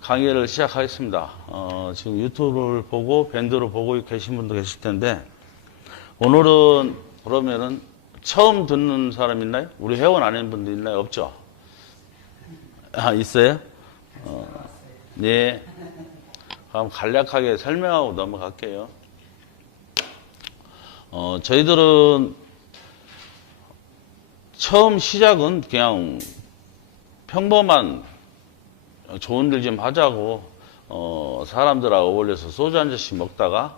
강의를 시작하겠습니다. 지금 유튜브를 보고 밴드로 보고 계신 분도 계실 텐데, 오늘은 그러면은 처음 듣는 사람 있나요? 우리 회원 아닌 분도 있나요? 없죠? 아, 있어요? 네. 그럼 간략하게 설명하고 넘어갈게요. 저희들은 처음 시작은 그냥 평범한 좋은 일 좀 하자고 사람들하고 어울려서 소주 한 잔씩 먹다가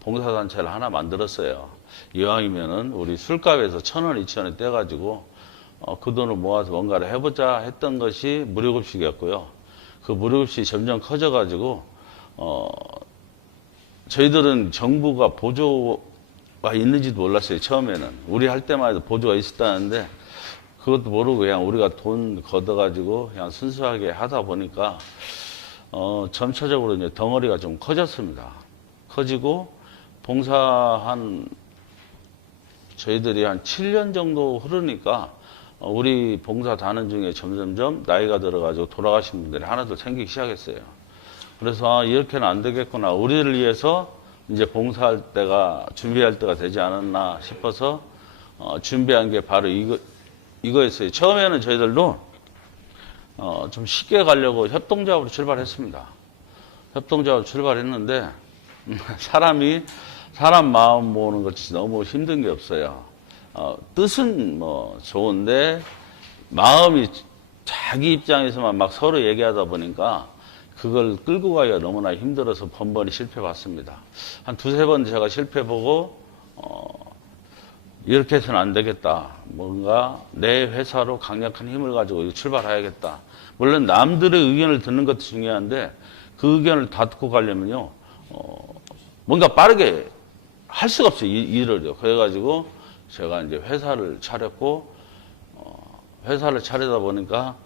봉사단체를 하나 만들었어요. 이왕이면은 우리 술값에서 1,000원, 2,000원 떼가지고 그 돈을 모아서 뭔가를 해보자 했던 것이 무료급식이었고요. 그 무료급식이 점점 커져가지고 저희들은 정부가 보조가 있는지도 몰랐어요. 처음에는 우리 할 때만 해도 보조가 있었다는데 그것도 모르고 그냥 우리가 돈 걷어가지고 그냥 순수하게 하다 보니까 점차적으로 이제 덩어리가 좀 커졌습니다. 커지고 저희들이 한 7년 정도 흐르니까 우리 봉사단원 중에 점점점 나이가 들어가지고 돌아가신 분들이 하나둘 생기기 시작했어요. 그래서 이렇게는 안 되겠구나. 우리를 위해서 이제 준비할 때가 되지 않았나 싶어서 준비한 게 바로 이거였어요. 처음에는 저희들도 좀 쉽게 가려고 협동작업으로 출발했습니다. 협동작업으로 출발했는데 사람 마음 모으는 것이 너무 힘든 게 없어요. 뜻은 뭐 좋은데 마음이 자기 입장에서만 막 서로 얘기하다 보니까 그걸 끌고 가기가 너무나 힘들어서 번번이 실패봤습니다. 한 두세 번 제가 실패보고 이렇게 해서는 안 되겠다. 뭔가 내 회사로 강력한 힘을 가지고 출발해야겠다. 물론 남들의 의견을 듣는 것도 중요한데 그 의견을 다 듣고 가려면요. 뭔가 빠르게 할 수가 없어요. 일을요. 그래가지고 제가 이제 회사를 차렸고 회사를 차리다 보니까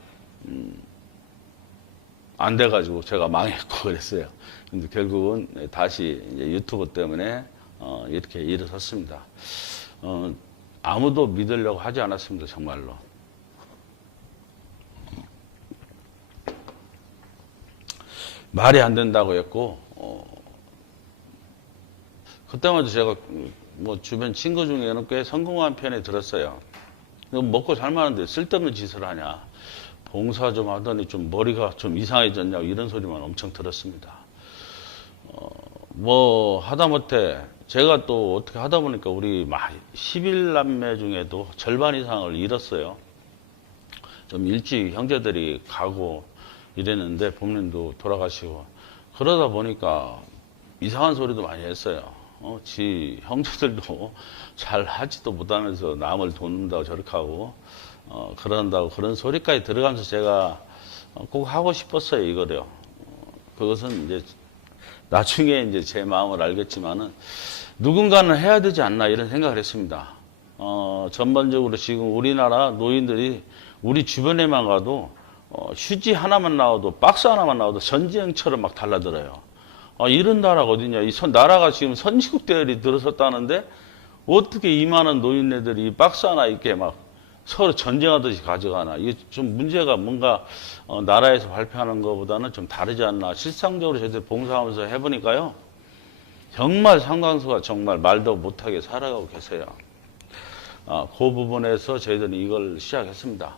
안 돼가지고 제가 망했고 그랬어요. 근데 결국은 다시 이제 유튜브 때문에 이렇게 일어섰습니다. 아무도 믿으려고 하지 않았습니다. 정말로. 말이 안 된다고 했고 그때마다 제가 뭐 주변 친구 중에는 꽤 성공한 편에 들었어요. 먹고 살만한데 쓸데없는 짓을 하냐. 봉사 좀 하더니 좀 머리가 좀 이상해졌냐고 이런 소리만 엄청 들었습니다. 뭐 하다못해 제가 또 어떻게 하다 보니까 우리 11남매 중에도 절반 이상을 잃었어요. 좀 일찍 형제들이 가고 이랬는데 부모님도 돌아가시고 그러다 보니까 이상한 소리도 많이 했어요. 지 형제들도 잘 하지도 못하면서 남을 돕는다고 저렇게 하고 그런다고 그런 소리까지 들어가면서 제가 꼭 하고 싶었어요. 이거요. 그것은 이제 나중에 이제 제 마음을 알겠지만은 누군가는 해야 되지 않나 이런 생각을 했습니다. 전반적으로 지금 우리나라 노인들이 우리 주변에만 가도 휴지 하나만 나와도 박스 하나만 나와도 전쟁처럼 막 달라들어요. 이런 나라가 어디냐. 나라가 지금 선진국 대열이 들어섰다는데 어떻게 이만한 노인네들이 이 박스 하나 이렇게 막 서로 전쟁하듯이 가져가나. 이게 좀 문제가 뭔가 나라에서 발표하는 것보다는 좀 다르지 않나. 실상적으로 저희들 봉사하면서 해보니까요. 정말 상당수가 정말 말도 못하게 살아가고 계세요. 그 부분에서 저희들은 이걸 시작했습니다.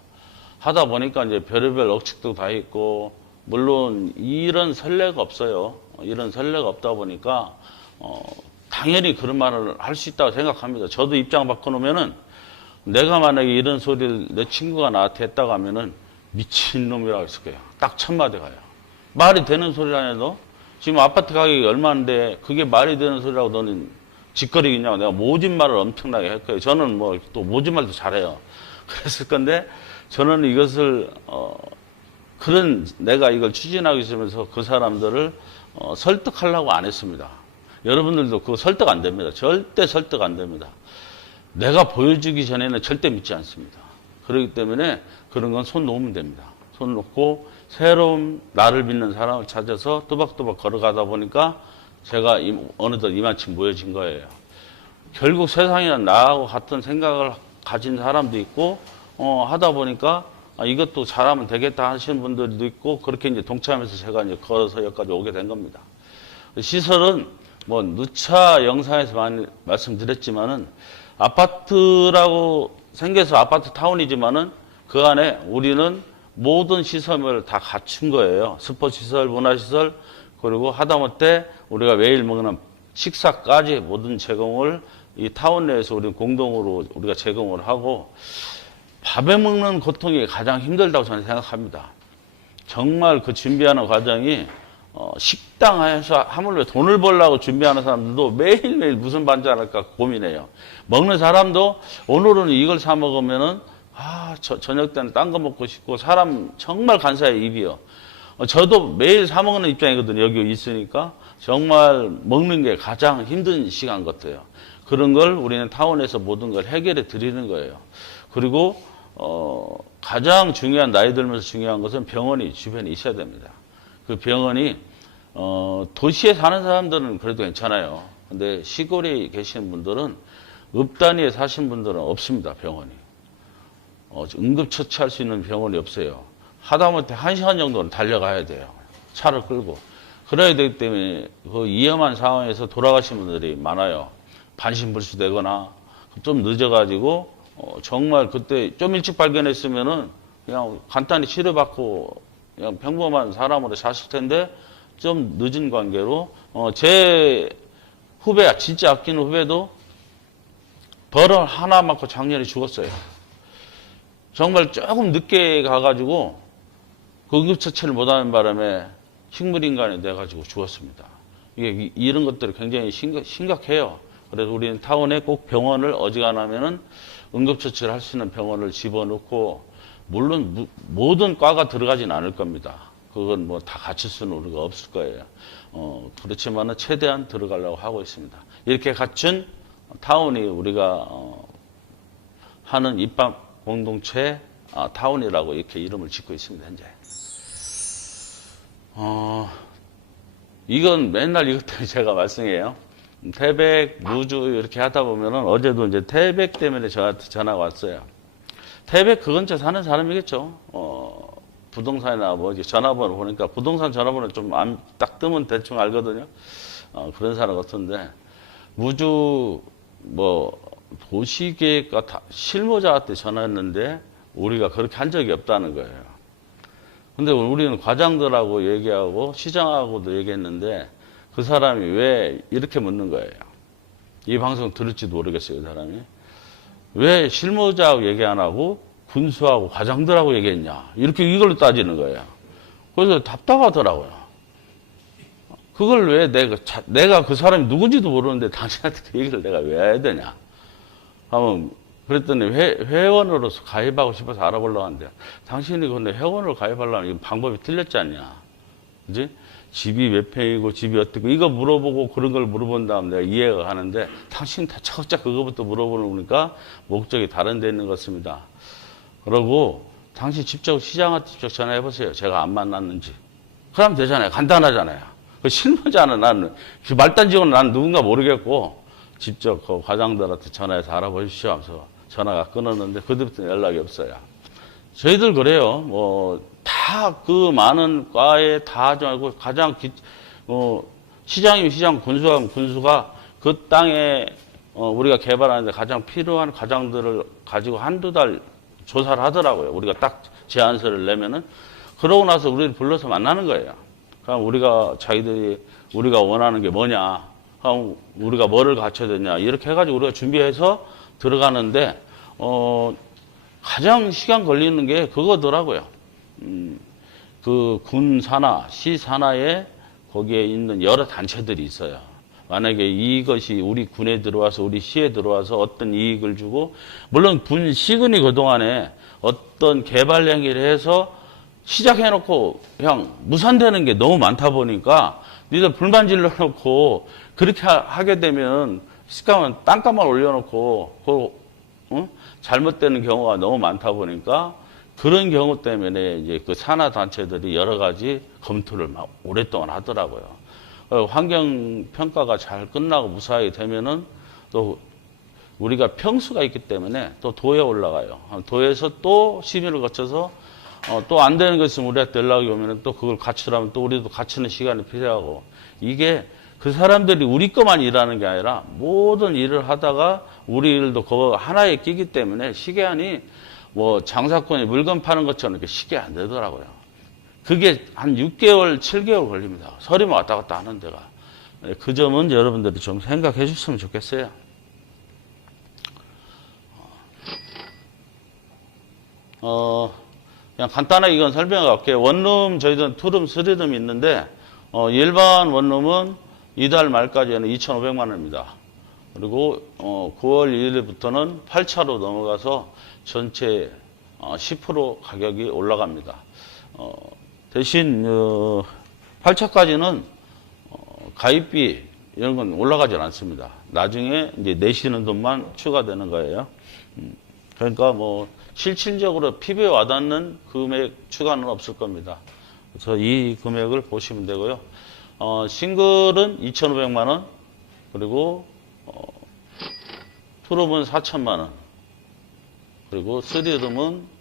하다 보니까 이제 별의별 억측도 다 있고 물론 이런 선례가 없어요. 이런 선례가 없다 보니까 당연히 그런 말을 할 수 있다고 생각합니다. 저도 입장 바꿔놓으면은 내가 만약에 이런 소리를 내 친구가 나한테 했다고 하면은 미친놈이라고 했을 거예요. 딱 첫마디 가요. 말이 되는 소리라도 지금 아파트 가격이 얼마인데 그게 말이 되는 소리라고 너는 짓거리겠냐고 내가 모진 말을 엄청나게 할 거예요. 저는 뭐 또 모진 말도 잘해요. 그랬을 건데 저는 이것을 내가 이걸 추진하고 있으면서 그 사람들을 설득하려고 안 했습니다. 여러분들도 그거 설득 안 됩니다. 절대 설득 안 됩니다. 내가 보여주기 전에는 절대 믿지 않습니다. 그렇기 때문에 그런 건 손 놓으면 됩니다. 손 놓고 새로운 나를 믿는 사람을 찾아서 또박또박 걸어가다 보니까 제가 어느덧 이만큼 모여진 거예요. 결국 세상에는 나하고 같은 생각을 가진 사람도 있고 하다 보니까 이것도 잘하면 되겠다 하시는 분들도 있고, 그렇게 이제 동참해서 제가 이제 걸어서 여기까지 오게 된 겁니다. 시설은 뭐 누차 영상에서 많이 말씀드렸지만은 아파트라고 생겨서 아파트 타운이지만은 그 안에 우리는 모든 시설을 다 갖춘 거예요. 스포츠 시설, 문화 시설, 그리고 하다못해 우리가 매일 먹는 식사까지 모든 제공을 이 타운 내에서 우리는 공동으로 우리가 제공을 하고, 밥에 먹는 고통이 가장 힘들다고 저는 생각합니다. 정말 그 준비하는 과정이 식당에서 하물며 돈을 벌려고 준비하는 사람들도 매일매일 무슨 반찬할까 고민해요. 먹는 사람도 오늘은 이걸 사 먹으면은 저녁 때는 딴 거 먹고 싶고, 사람 정말 간사해 입이요. 저도 매일 사 먹는 입장이거든요. 여기 있으니까 정말 먹는 게 가장 힘든 시간 같아요. 그런 걸 우리는 타운에서 모든 걸 해결해 드리는 거예요. 그리고 가장 중요한, 나이 들면서 중요한 것은 병원이 주변에 있어야 됩니다. 그 병원이 도시에 사는 사람들은 그래도 괜찮아요. 근데 시골에 계시는 분들은, 읍 단위에 사신 분들은 없습니다. 병원이. 응급처치할 수 있는 병원이 없어요. 하다못해 1시간 정도는 달려가야 돼요. 차를 끌고. 그래야 되기 때문에 그 위험한 상황에서 돌아가신 분들이 많아요. 반신불수되거나 좀 늦어가지고 정말 그때 좀 일찍 발견했으면은 그냥 간단히 치료받고 그냥 평범한 사람으로 사실 텐데, 좀 늦은 관계로 제 후배, 진짜 아끼는 후배도 벌을 하나 맞고 작년에 죽었어요. 정말 조금 늦게 가가지고 그 응급처치를 못하는 바람에 식물인간이 돼가지고 죽었습니다. 이게 이런 것들이 굉장히 심각해요. 그래서 우리는 타운에 꼭 병원을 어지간하면은 응급처치를 할 수 있는 병원을 집어넣고, 물론 모든 과가 들어가진 않을 겁니다. 그건 뭐 다 갖출 수는 우리가 없을 거예요. 그렇지만은 최대한 들어가려고 하고 있습니다. 이렇게 갖춘 타운이 우리가 하는 입학 공동체 타운이라고 이렇게 이름을 짓고 있습니다. 현재. 이건 맨날 이것 때문에 제가 말씀해요. 태백, 무주 이렇게 하다 보면은, 어제도 이제 태백 때문에 저한테 전화가 왔어요. 태백 그 근처 사는 사람이겠죠. 부동산이나 뭐 전화번호 보니까 부동산 전화번호 좀 딱 뜨면 대충 알거든요. 그런 사람 같은데, 무주 뭐 도시계획과 실무자한테 전화했는데 우리가 그렇게 한 적이 없다는 거예요. 근데 우리는 과장들하고 얘기하고 시장하고도 얘기했는데, 그 사람이 왜 이렇게 묻는 거예요. 이 방송 들을지도 모르겠어요. 그 사람이 왜 실무자하고 얘기 안 하고 군수하고 과장들하고 얘기했냐, 이렇게 이걸로 따지는 거예요. 그래서 답답하더라고요. 그걸 왜 내가 그 사람이 누군지도 모르는데 당신한테 그 얘기를 내가 왜 해야 되냐 하면, 그랬더니 회원으로서 가입하고 싶어서 알아보려고 하는데, 당신이 근데 회원으로 가입하려면 이거 방법이 틀렸지 않냐, 그지? 집이 몇 평이고 집이 어떻고 이거 물어보고 그런 걸 물어본 다음 내가 이해가 가는데, 당신 다 차곡차 그거부터 물어보는 거니까 목적이 다른 데 있는 것 같습니다. 그러고 당신 직접 시장한테 직접 전화해 보세요. 제가 안 만났는지. 그러면 되잖아요. 간단하잖아요. 그 실무자는 나는 말단직은 난 누군가 모르겠고, 직접 그 과장들한테 전화해서 알아보십시오 하면서 전화가 끊었는데, 그때부터 연락이 없어요. 저희들 그래요. 뭐 다 그 많은 과에 다 하지 말고, 가장 시장이면 시장, 군수하면 군수가 그 땅에 우리가 개발하는데 가장 필요한 과장들을 가지고 한두 달 조사를 하더라고요. 우리가 딱 제안서를 내면은. 그러고 나서 우리를 불러서 만나는 거예요. 그럼 우리가 원하는 게 뭐냐, 그럼 우리가 뭐를 갖춰야 되냐, 이렇게 해가지고 우리가 준비해서 들어가는데, 가장 시간 걸리는 게 그거더라고요. 그 군 산하, 시 산하에 거기에 있는 여러 단체들이 있어요. 만약에 이것이 우리 군에 들어와서 우리 시에 들어와서 어떤 이익을 주고, 물론 군 시군이 그동안에 어떤 개발 행위를 해서 시작해놓고 그냥 무산되는 게 너무 많다 보니까, 니들 불만 질러놓고 그렇게 하게 되면 시가면 땅값만 올려놓고 잘못되는 경우가 너무 많다 보니까, 그런 경우 때문에 이제 그 산하 단체들이 여러 가지 검토를 막 오랫동안 하더라고요. 환경 평가가 잘 끝나고 무사히 되면은 또 우리가 평수가 있기 때문에 또 도에 올라가요. 도에서 또 심의를 거쳐서 또 안 되는 거 있으면 우리한테 연락이 오면 또 그걸 갖추려면 또 우리도 갖추는 시간이 필요하고, 이게 그 사람들이 우리 것만 일하는 게 아니라 모든 일을 하다가 우리 일도 그거 하나에 끼기 때문에 시계안이 뭐 장사꾼이 물건 파는 것처럼 이렇게 쉽게 안 되더라고요. 그게 한 6개월, 7개월 걸립니다. 서리만 왔다 갔다 하는 데가. 그 점은 여러분들이 좀 생각해 주셨으면 좋겠어요. 그냥 간단하게 이건 설명해 갈게요. 원룸, 저희들은 투룸, 쓰리룸이 있는데, 일반 원룸은 이달 말까지는 2,500만 원입니다. 그리고 9월 1일부터는 8차로 넘어가서 전체 10% 가격이 올라갑니다. 대신 8차까지는 가입비 이런 건 올라가질 않습니다. 나중에 이제 내시는 돈만 추가되는 거예요. 그러니까 뭐 실질적으로 피부에 와닿는 금액 추가는 없을 겁니다. 그래서 이 금액을 보시면 되고요. 싱글은 2,500만 원, 그리고 투룸은 4,000만 원, 그리고 쓰리룸은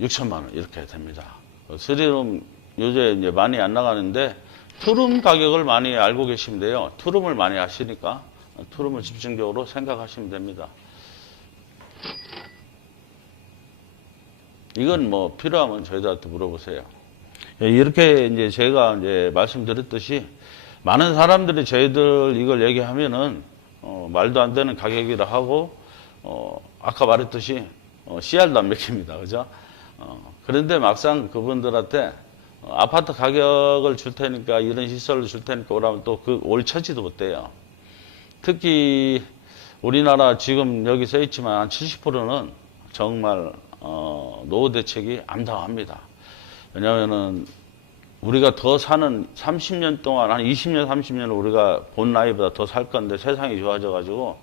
6,000만 원 이렇게 됩니다. 쓰리룸 요새 이제 많이 안 나가는데 투룸 가격을 많이 알고 계시면 돼요. 투룸을 많이 하시니까 투룸을 집중적으로 생각하시면 됩니다. 이건 뭐 필요하면 저희들한테 물어보세요. 이렇게 이제 제가 이제 말씀드렸듯이 많은 사람들이 저희들 이걸 얘기하면은 말도 안 되는 가격이라 하고 아까 말했듯이 CR도 안 맥힙니다. 그죠? 그런데 막상 그분들한테 아파트 가격을 줄 테니까 이런 시설을 줄 테니까 오라면 또 그 올 처지도 못 돼요. 특히 우리나라 지금 여기 써 있지만 한 70%는 정말 노후 대책이 암담합니다. 왜냐하면은 우리가 더 사는 30년 동안 한 20년, 30년을 우리가 본 나이보다 더 살 건데 세상이 좋아져가지고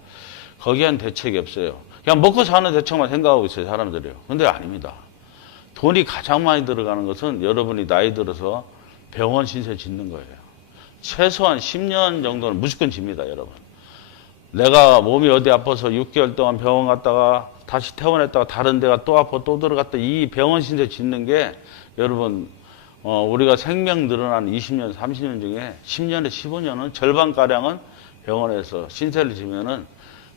거기엔 대책이 없어요. 그냥 먹고 사는 대책만 생각하고 있어요, 사람들이요. 근데 아닙니다. 돈이 가장 많이 들어가는 것은 여러분이 나이 들어서 병원 신세 짓는 거예요. 최소한 10년 정도는 무조건 집니다, 여러분. 내가 몸이 어디 아파서 6개월 동안 병원 갔다가 다시 퇴원했다가 다른 데가 또 아파 또 들어갔다 이 병원 신세 짓는 게 여러분 우리가 생명 늘어난 20년, 30년 중에 10년에 15년은 절반가량은 병원에서 신세를 지면은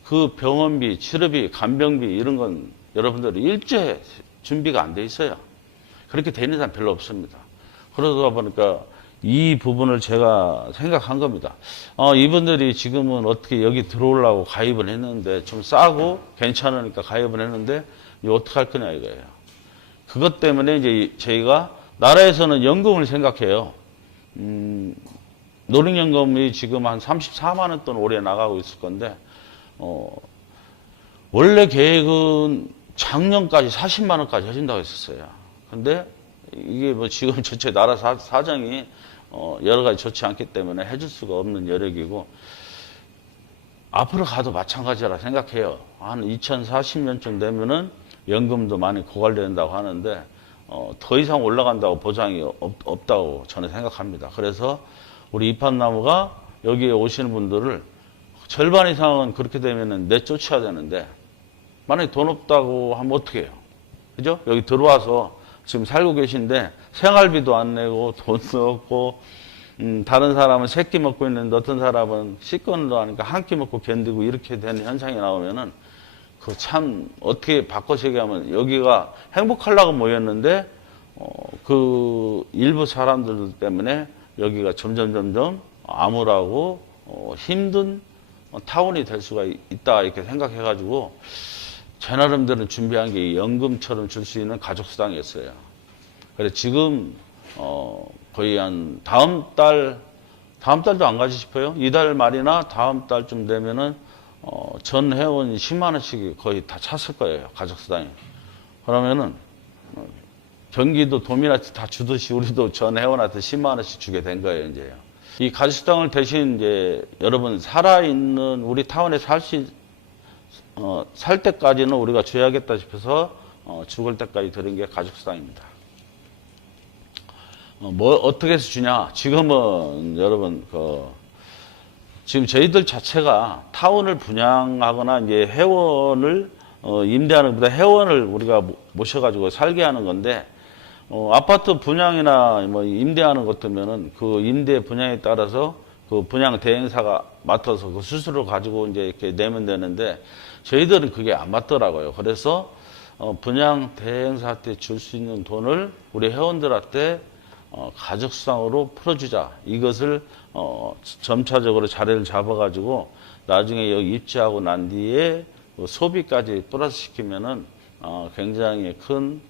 그 병원비, 치료비, 간병비 이런 건 여러분들이 일제 준비가 안 돼 있어요. 그렇게 되는 사람 별로 없습니다. 그러다 보니까 이 부분을 제가 생각한 겁니다. 이분들이 지금은 어떻게 여기 들어오려고 가입을 했는데 좀 싸고 괜찮으니까 가입을 했는데 이거 어떻게 할 거냐 이거예요. 그것 때문에 이제 저희가 나라에서는 연금을 생각해요. 노령연금이 지금 한 34만 원 돈 올해 나가고 있을 건데 원래 계획은 작년까지 40만 원까지 해준다고 했었어요. 근데 이게 뭐 지금 전체 나라 사정이 여러 가지 좋지 않기 때문에 해줄 수가 없는 여력이고 앞으로 가도 마찬가지라 생각해요. 한 2040년쯤 되면은 연금도 많이 고갈된다고 하는데 더 이상 올라간다고 보장이 없다고 저는 생각합니다. 그래서 우리 이팝나무가 여기에 오시는 분들을 절반 이상은 그렇게 되면은 내쫓아야 되는데 만약에 돈 없다고 하면 어떻게 해요? 그죠? 여기 들어와서 지금 살고 계신데 생활비도 안 내고 돈도 없고 다른 사람은 세 끼 먹고 있는데 어떤 사람은 씻건도 하니까 한 끼 먹고 견디고 이렇게 되는 현상이 나오면은 그 참 어떻게 바꿔서게 하면 여기가 행복하려고 모였는데 그 일부 사람들 때문에 여기가 점점 암울하고 힘든 타운이 될 수가 있다 이렇게 생각해 가지고 제 나름대로 준비한 게 연금처럼 줄 수 있는 가족수당이었어요. 그래서 지금 거의 한 다음 달도 안 가지 싶어요. 이달 말이나 다음 달쯤 되면은 전 회원이 10만 원씩 거의 다 찼을 거예요. 가족수당이. 그러면은 경기도 도민한테 다 주듯이 우리도 전 회원한테 10만 원씩 주게 된 거예요, 이제요. 이 가족수당을 대신 이제 여러분 살아있는 우리 타운에 살 때까지는 우리가 줘야겠다 싶어서 죽을 때까지 드린 게 가족수당입니다. 뭐 어떻게 해서 주냐? 지금은 여러분 지금 저희들 자체가 타운을 분양하거나 이제 회원을 임대하는 것보다 회원을 우리가 모셔가지고 살게 하는 건데, 아파트 분양이나 뭐 임대하는 것 같으면은 그 임대 분양에 따라서 그 분양 대행사가 맡아서 그 수수료를 가지고 이제 이렇게 내면 되는데, 저희들은 그게 안 맞더라고요. 그래서 분양 대행사한테 줄 수 있는 돈을 우리 회원들한테 가족수당으로 풀어주자. 이것을 점차적으로 자리를 잡아가지고 나중에 여기 입주하고 난 뒤에 소비까지 플러스 시키면은 굉장히 큰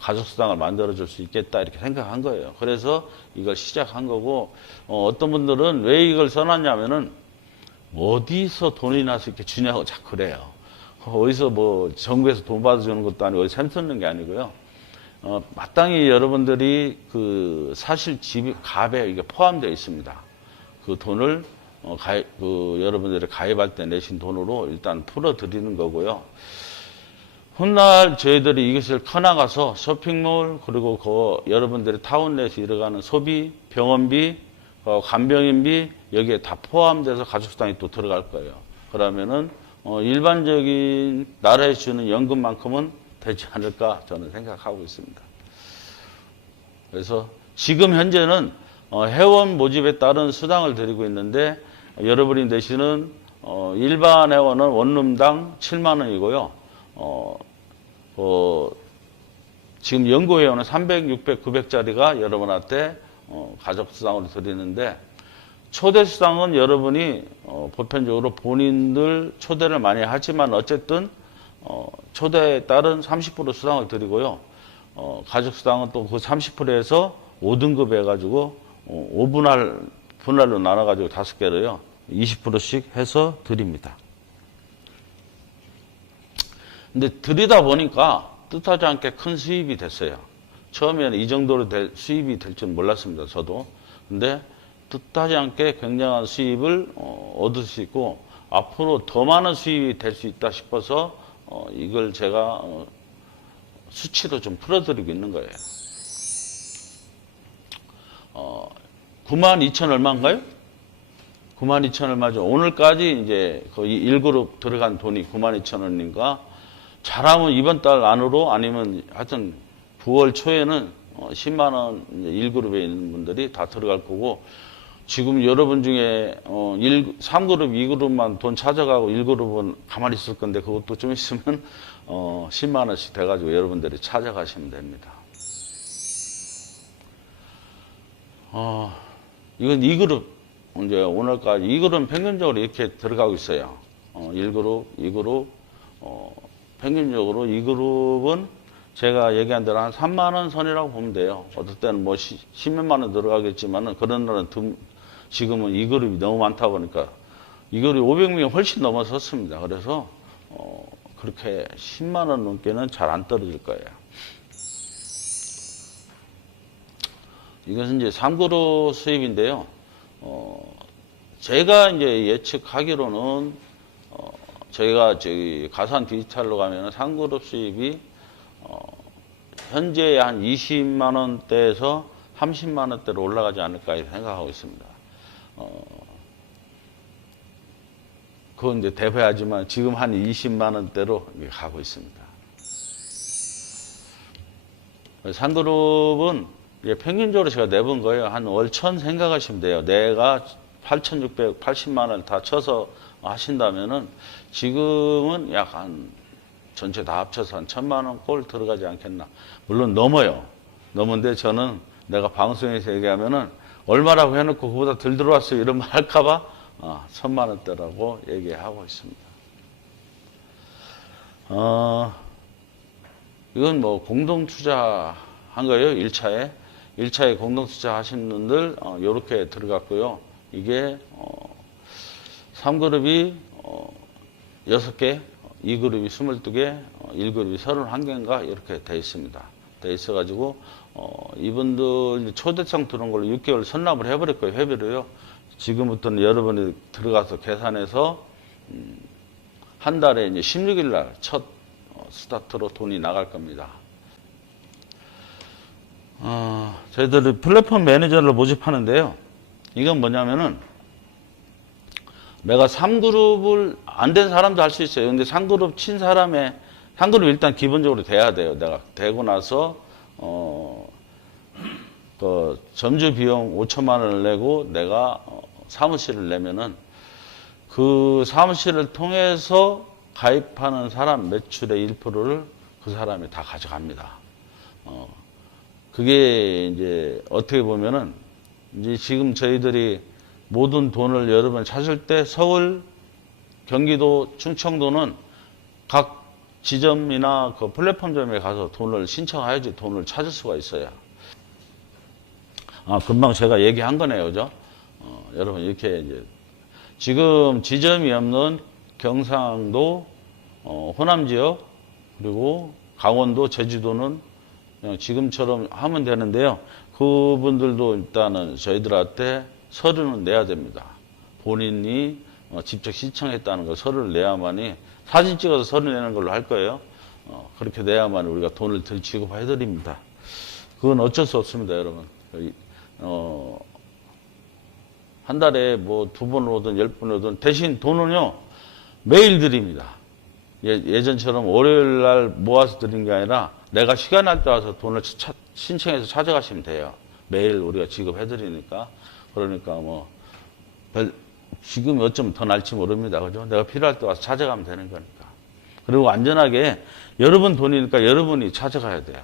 가족수당을 만들어줄 수 있겠다 이렇게 생각한 거예요. 그래서 이걸 시작한 거고, 어떤 분들은 왜 이걸 써놨냐면은 어디서 돈이 나서 이렇게 주냐고 자꾸 그래요. 어디서 뭐 정부에서 돈 받아주는 것도 아니고 어디 샘 쓰는 게 아니고요. 마땅히 여러분들이 그 사실 갑에 이게 포함되어 있습니다. 그 돈을 여러분들이 가입할 때 내신 돈으로 일단 풀어드리는 거고요. 훗날 저희들이 이것을 커나가서 쇼핑몰, 그리고 여러분들이 타운내에서 일어가는 소비, 병원비, 간병인비, 여기에 다 포함돼서 가족수당이 또 들어갈 거예요. 그러면은 일반적인 나라에 주는 연금만큼은 되지 않을까 저는 생각하고 있습니다. 그래서 지금 현재는 회원 모집에 따른 수당을 드리고 있는데, 여러분이 내시는 일반 회원은 원룸당 7만 원이고요. 지금 연구 회원은 300, 600, 900짜리가 여러분한테 가족수당으로 드리는데, 초대수당은 여러분이 보편적으로 본인들 초대를 많이 하지만 어쨌든 초대에 따른 30% 수당을 드리고요. 가족수당은 또 그 30%에서 5등급 해가지고 분할로 나눠가지고 5개로요. 20%씩 해서 드립니다. 근데 드리다 보니까 뜻하지 않게 큰 수입이 됐어요. 처음에는 이 정도로 수입이 될 줄 몰랐습니다. 저도. 근데 뜻하지 않게 굉장한 수입을 얻을 수 있고, 앞으로 더 많은 수입이 될 수 있다 싶어서 이걸 제가 수치로 좀 풀어드리고 있는 거예요. 92,000 얼마인가요? 92,000 얼마죠. 오늘까지 이제 거의 1그룹 들어간 돈이 92,000원인가, 잘하면 이번 달 안으로, 아니면 하여튼 9월 초에는 10만 원 1그룹에 있는 분들이 다 들어갈 거고, 지금 여러분 중에 3그룹, 2그룹만 돈 찾아가고 1그룹은 가만히 있을 건데, 그것도 좀 있으면 10만 원씩 돼가지고 여러분들이 찾아가시면 됩니다. 이건 2그룹, 이제 오늘까지 2그룹은 평균적으로 이렇게 들어가고 있어요. 1그룹, 2그룹, 평균적으로 2그룹은 제가 얘기한 대로 한 3만 원 선이라고 보면 돼요. 어떨 때는 뭐 10몇만 원 들어가겠지만은, 그런 날은 지금은 2그룹이 너무 많다 보니까 2그룹이 500명이 훨씬 넘어섰습니다. 그래서 그렇게 10만 원 넘게는 잘 안 떨어질 거예요. 이것은 이제 3그룹 수입인데요. 제가 이제 예측하기로는 저희가 저기 가산 디지털로 가면은 3그룹 수입이 현재 한 20만 원대에서 30만 원대로 올라가지 않을까 생각하고 있습니다. 그건 이제 대봐야지만 지금 한 20만 원대로 가고 있습니다. 3그룹은 평균적으로 제가 내본 거예요. 한 월 1,000 생각하시면 돼요. 내가 8,680만 원을 다 쳐서 하신다면은 지금은 약 한 전체 다 합쳐서 한 1,000만 원 꼴 들어가지 않겠나. 물론 넘어요. 넘은데 저는 내가 방송에서 얘기하면은 얼마라고 해놓고 그보다 덜 들어왔어요 이런 말 할까봐 1,000만 원대라고 얘기하고 있습니다. 이건 뭐 공동 투자한 거예요. 1차에 공동 투자 하신 분들 요렇게 들어갔고요. 이게 3그룹이 6개, 2그룹이 22개, 1그룹이 31개인가 이렇게 돼 있습니다. 돼 있어가지고 이분들 초대장 들어온 걸로 6개월 선납을 해버릴 거예요. 회비로요. 지금부터는 여러분이 들어가서 계산해서 한 달에 이제 16일 날 첫 스타트로 돈이 나갈 겁니다. 저희들이 플랫폼 매니저를 모집하는데요. 이건 뭐냐면은 내가 3그룹을 안 된 사람도 할 수 있어요. 근데 3그룹 친 사람의 한 그룹 일단 기본적으로 돼야 돼요. 내가 되고 나서 그 점주 비용 5천만 원을 내고 내가 사무실을 내면은 그 사무실을 통해서 가입하는 사람 매출의 1%를 그 사람이 다 가져갑니다. 그게 이제 어떻게 보면은 이제 지금 저희들이 모든 돈을 여러 번 찾을 때 서울, 경기도, 충청도는 각 지점이나 그 플랫폼점에 가서 돈을 신청해야지 돈을 찾을 수가 있어요. 금방 제가 얘기한 거네요. 그죠? 여러분, 이렇게 이제 지금 지점이 없는 경상도, 호남 지역, 그리고 강원도, 제주도는 그냥 지금처럼 하면 되는데요. 그분들도 일단은 저희들한테 서류는 내야 됩니다. 본인이 직접 신청했다는 걸 서류를 내야만이 사진 찍어서 서류 내는 걸로 할 거예요. 그렇게 내야만 우리가 돈을 덜 지급해 드립니다. 그건 어쩔 수 없습니다, 여러분. 한 달에 뭐 2번 오든 10번 오든 대신 돈은요 매일 드립니다. 예전처럼 월요일 날 모아서 드린 게 아니라 내가 시간 날 때 와서 돈을 신청해서 찾아가시면 돼요. 매일 우리가 지급해 드리니까. 그러니까 뭐 지금 어쩌면 더 날지 모릅니다. 그죠? 내가 필요할 때 와서 찾아가면 되는 거니까. 그리고 안전하게 여러분 돈이니까 여러분이 찾아가야 돼요.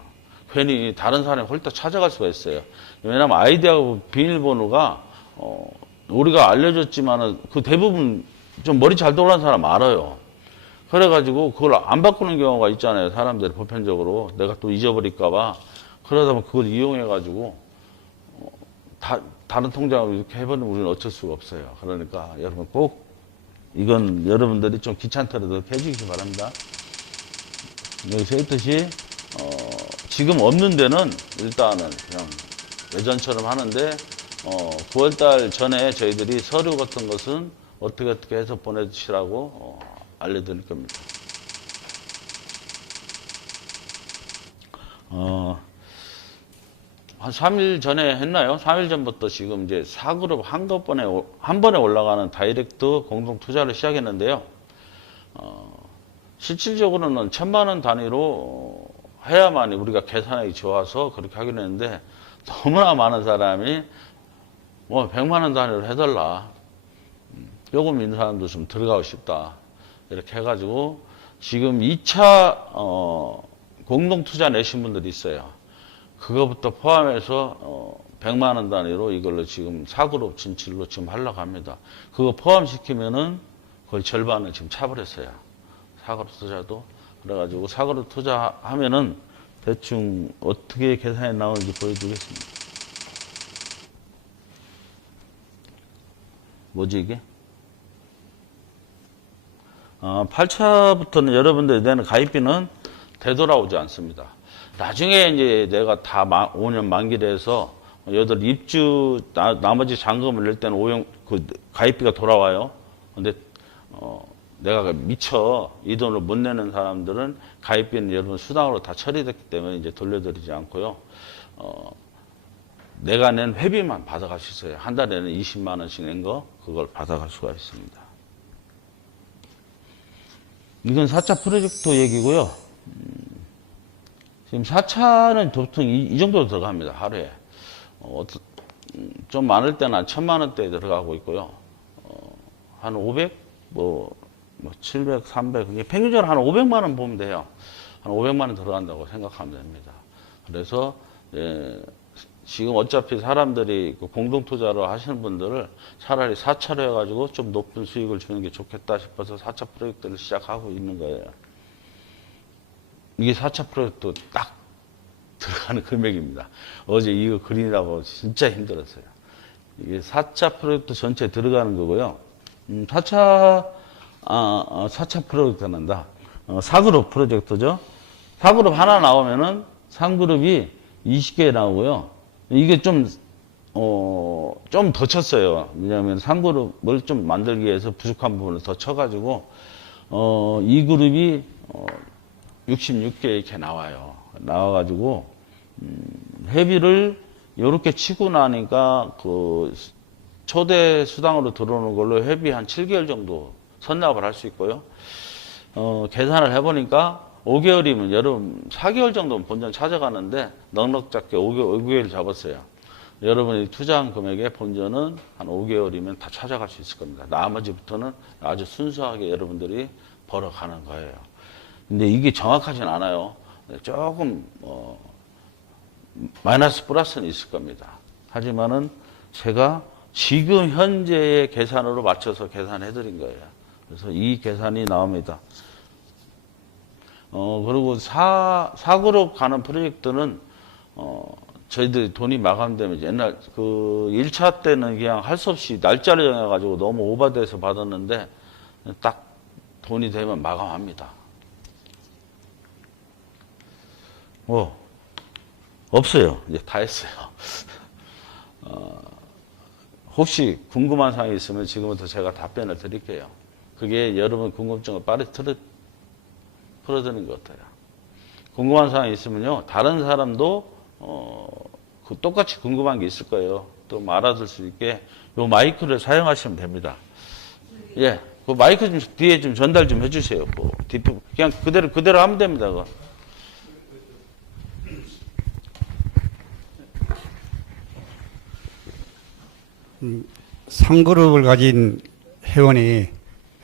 괜히 다른 사람이 홀딱 찾아갈 수가 있어요. 왜냐하면 아이디하고 비밀번호가 우리가 알려줬지만은 그 대부분 좀 머리 잘 돌아가는 사람 알아요. 그래가지고 그걸 안 바꾸는 경우가 있잖아요. 사람들이 보편적으로. 내가 또 잊어버릴까봐. 그러다 보면 그걸 이용해가지고 다른 통장으로 이렇게 해버리면 우리는 어쩔 수가 없어요. 그러니까 여러분 꼭 이건 여러분들이 좀 귀찮더라도 해주시기 바랍니다. 여기서 했듯이 지금 없는 데는 일단은 그냥 예전처럼 하는데 9월달 전에 저희들이 서류 같은 것은 어떻게 해서 보내주시라고 알려드릴 겁니다. 한 3일 전에 했나요? 3일 전부터 지금 이제 4그룹 한 번에 올라가는 다이렉트 공동 투자를 시작했는데요. 실질적으로는 1,000만 원 단위로 해야만이 우리가 계산하기 좋아서 그렇게 하기로 했는데 너무나 많은 사람이 뭐 100만 원 단위로 해달라. 요금 있는 사람도 좀 들어가고 싶다. 이렇게 해가지고 지금 2차 공동 투자 내신 분들이 있어요. 그거부터 포함해서 100만 원 단위로 이걸로 지금 4그룹 진출로 지금 하려고 합니다. 그거 포함시키면은 거의 절반은 지금 차버렸어요. 4그룹 투자도. 그래가지고 4그룹 투자하면은 대충 어떻게 계산이 나오는지 보여드리겠습니다. 뭐지 이게? 8차부터는 여러분들이 내는 가입비는 되돌아오지 않습니다. 나중에 이제 내가 다 5년 만기를 해서 여덟 입주 나머지 잔금을 낼 때는 가입비가 돌아와요. 근데 내가 미처 이 돈을 못 내는 사람들은 가입비는 여러분 수당으로 다 처리됐기 때문에 이제 돌려드리지 않고요. 내가 낸 회비만 받아갈 수 있어요. 한 달에는 20만 원씩 낸 거 그걸 받아갈 수가 있습니다. 이건 4차 프로젝트 얘기고요. 지금 4차는 보통 이 정도 들어갑니다. 하루에. 좀 많을 때는 한 1,000만 원대에 들어가고 있고요. 한 500, 700, 300, 이게 평균적으로 한 500만 원 보면 돼요. 한 500만 원 들어간다고 생각하면 됩니다. 그래서, 지금 어차피 사람들이 공동 투자로 하시는 분들을 차라리 4차로 해가지고 좀 높은 수익을 주는 게 좋겠다 싶어서 4차 프로젝트를 시작하고 있는 거예요. 이게 4차 프로젝트 딱 들어가는 금액입니다. 어제 이거 그리느라고 진짜 힘들었어요. 이게 4차 프로젝트 전체 들어가는 거고요. 4차 프로젝트란다. 4그룹 프로젝트죠. 4그룹 하나 나오면은 3그룹이 20개 나오고요. 이게 좀 더 쳤어요. 왜냐하면 3그룹을 좀 만들기 위해서 부족한 부분을 더 쳐가지고, 2그룹이 66개 이렇게 나와요. 나와가지고, 회비를 이렇게 치고 나니까 초대 수당으로 들어오는 걸로 회비 한 7개월 정도 선납을 할 수 있고요. 계산을 해보니까 5개월이면 여러분 4개월 정도는 본전 찾아가는데 넉넉 잡게 5개월 잡았어요. 여러분이 투자한 금액의 본전은 한 5개월이면 다 찾아갈 수 있을 겁니다. 나머지부터는 아주 순수하게 여러분들이 벌어가는 거예요. 근데 이게 정확하진 않아요. 조금 마이너스 플러스는 있을 겁니다. 하지만은 제가 지금 현재의 계산으로 맞춰서 계산해 드린 거예요. 그래서 이 계산이 나옵니다. 그리고 4그룹 가는 프로젝트는 저희들이 돈이 마감되면 옛날 그 1차 때는 그냥 할 수 없이 날짜를 정해가지고 너무 오버돼서 받았는데 딱 돈이 되면 마감합니다. 없어요. 이제 다 했어요. 혹시 궁금한 사항이 있으면 지금부터 제가 답변을 드릴게요. 그게 여러분 궁금증을 빨리 풀어드리는 것 같아요. 궁금한 사항이 있으면요, 다른 사람도 그 똑같이 궁금한 게 있을 거예요. 또 알아들 수 있게 요 마이크를 사용하시면 됩니다. 예, 그 마이크 좀 뒤에 좀 전달 좀 해주세요. 그냥 그대로 하면 됩니다. 그거. 상그룹을 가진 회원이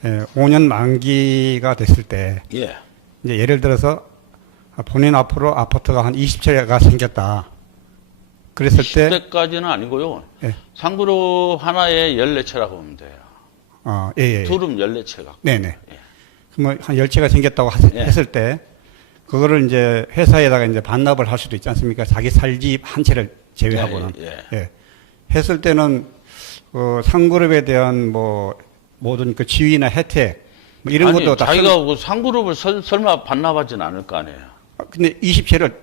5년 만기가 됐을 때, 예. 이제 예를 들어서 본인 앞으로 아파트가 한 20채가 생겼다. 그랬을 때 10대까지는 아니고요. 예. 상그룹 하나에 14채라고 보면 돼요. 예. 두룸 14채가. 네네. 예. 그러면 한 10채가 생겼다고 예. 했을 때, 그거를 이제 회사에다가 이제 반납을 할 수도 있지 않습니까? 자기 살 집 한 채를 제외하고는. 예. 했을 때는, 상그룹에 대한 모든 그 지위나 혜택, 뭐 이런 아니, 것도 다. 자기가 그 상그룹을 설마 반납하진 않을 거 아니에요. 근데 20채를,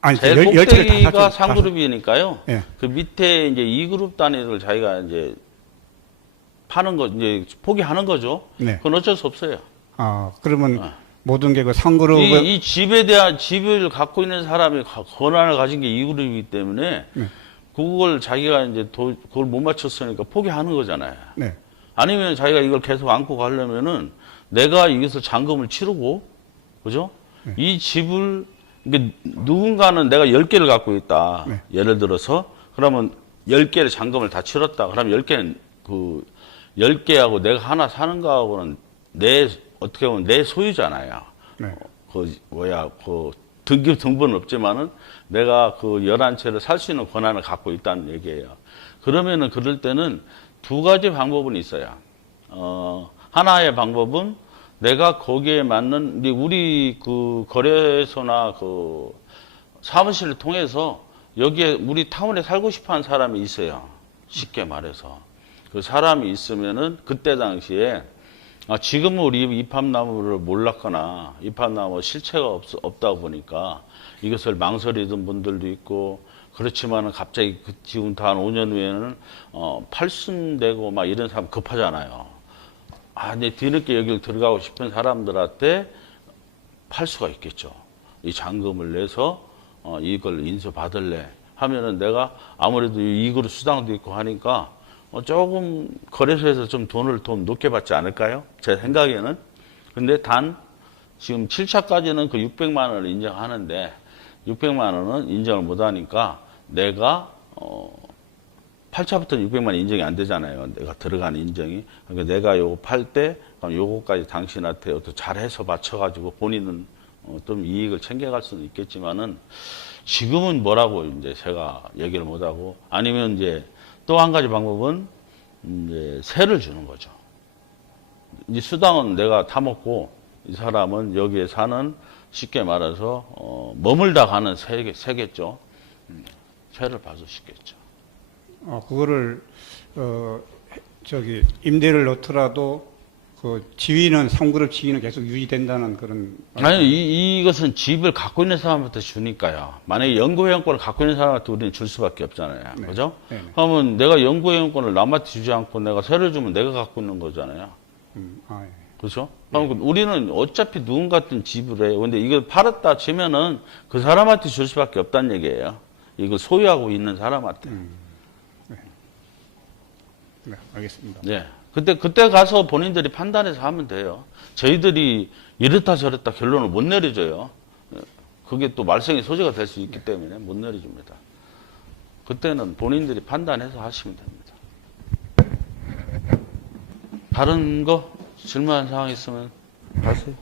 아니, 제일 10채를 다 꼭대기가 상그룹이니까요. 예. 그 밑에 이제 2그룹 단위를 자기가 이제 파는 거, 이제 포기하는 거죠. 네. 그건 어쩔 수 없어요. 그러면 모든 게 그 상그룹을. 이 집에 대한 집을 갖고 있는 사람이 권한을 가진 게 2그룹이기 때문에 네. 그걸 자기가 이제 그걸 못 맞췄으니까 포기하는 거잖아요. 네. 아니면 자기가 이걸 계속 안고 가려면은 내가 이것을 잔금을 치르고, 그죠? 네. 이 집을, 그러니까 누군가는 내가 10개를 갖고 있다. 네. 예를 들어서, 그러면 10개를 잔금을 다 치렀다. 그럼 10개는 10개하고 내가 하나 사는 거하고는 어떻게 보면 내 소유잖아요. 네. 등본은 없지만은 내가 그 11채를 살 수 있는 권한을 갖고 있다는 얘기예요. 그러면은 그럴 때는 두 가지 방법은 있어요. 하나의 방법은 내가 거기에 맞는, 우리 그 거래소나 그 사무실을 통해서 여기에 우리 타운에 살고 싶어 하는 사람이 있어요. 쉽게 말해서. 그 사람이 있으면은 그때 당시에 지금은 우리 입합나무를 몰랐거나 입합나무 실체가 없다 보니까 이것을 망설이던 분들도 있고, 그렇지만은 갑자기 지금부터 한 5년 후에는 팔순되고 막 이런 사람 급하잖아요. 이제 뒤늦게 여기를 들어가고 싶은 사람들한테 팔 수가 있겠죠. 이 잔금을 내서 이걸 인수받을래 하면은 내가 아무래도 이그룹 수당도 있고 하니까 조금 거래소에서 좀 돈을 좀 높게 받지 않을까요? 제 생각에는. 근데 단 지금 7차까지는 그 600만 원을 인정하는데 600만 원은 인정을 못 하니까 내가 8차부터는 600만 원 인정이 안 되잖아요. 내가 들어가는 인정이. 그러니까 내가 요거 팔 때 그럼 요거까지 당신한테 또 잘해서 맞춰가지고 본인은 좀 이익을 챙겨갈 수는 있겠지만은 지금은 뭐라고 이제 제가 얘기를 못 하고, 아니면 이제 또 한 가지 방법은 이제 세를 주는 거죠. 이 수당은 내가 타먹고 이 사람은 여기에 사는, 쉽게 말해서 머물다 가는 세겠죠. 세를 봐서 쉽겠죠. 그거를 임대를 넣더라도 그 지위는 상그룹 지위는 계속 유지된다는 그런. 아니, 이것은 집을 갖고 있는 사람한테 주니까요. 만약에 연구회원권을 갖고 있는 사람한테 우리는 줄 수밖에 없잖아요. 네. 그죠? 네. 그러면 내가 연구회원권을 남한테 주지 않고 내가 세를 주면 내가 갖고 있는 거잖아요. 예. 그렇죠? 그럼 우리는 어차피 누군가든 지불해요. 근데 이걸 팔았다 치면은 그 사람한테 줄 수밖에 없다는 얘기예요. 이걸 소유하고 있는 사람한테. 네, 알겠습니다. 네. 그때 가서 본인들이 판단해서 하면 돼요. 저희들이 이렇다 저렇다 결론을 못 내려줘요. 그게 또 말썽의 소지가 될 수 있기 때문에 못 내려줍니다. 그때는 본인들이 판단해서 하시면 됩니다. 다른 거 질문한 사항 있으면 하세요.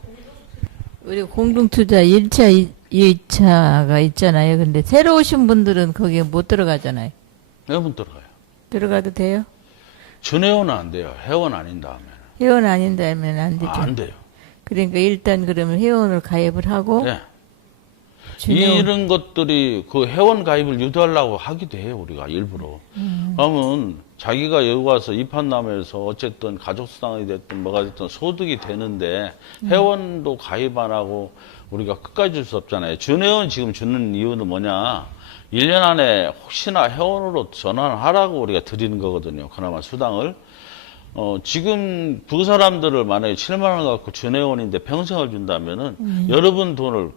우리 공동투자 1차, 2차가 있잖아요. 근데 새로 오신 분들은 거기에 못 들어가잖아요. 회원 들어가요. 들어가도 돼요? 준회원은 안 돼요. 회원 아닌다 하면. 회원 아닌다면 안 되죠. 안 돼요. 그러니까 일단 그러면 회원을 가입을 하고 네. 준회원. 이런 것들이 그 회원 가입을 유도하려고 하기도 해요, 우리가 일부러. 그러면 자기가 여기 와서 입한남에서 어쨌든 가족수당이 됐든 뭐가 됐든 소득이 되는데 회원도 가입 안 하고 우리가 끝까지 줄 수 없잖아요. 준회원 지금 주는 이유는 뭐냐. 1년 안에 혹시나 회원으로 전환을 하라고 우리가 드리는 거거든요. 그나마 수당을. 지금 그 사람들을 만약에 7만 원 갖고 준회원인데 평생을 준다면은 여러분 돈을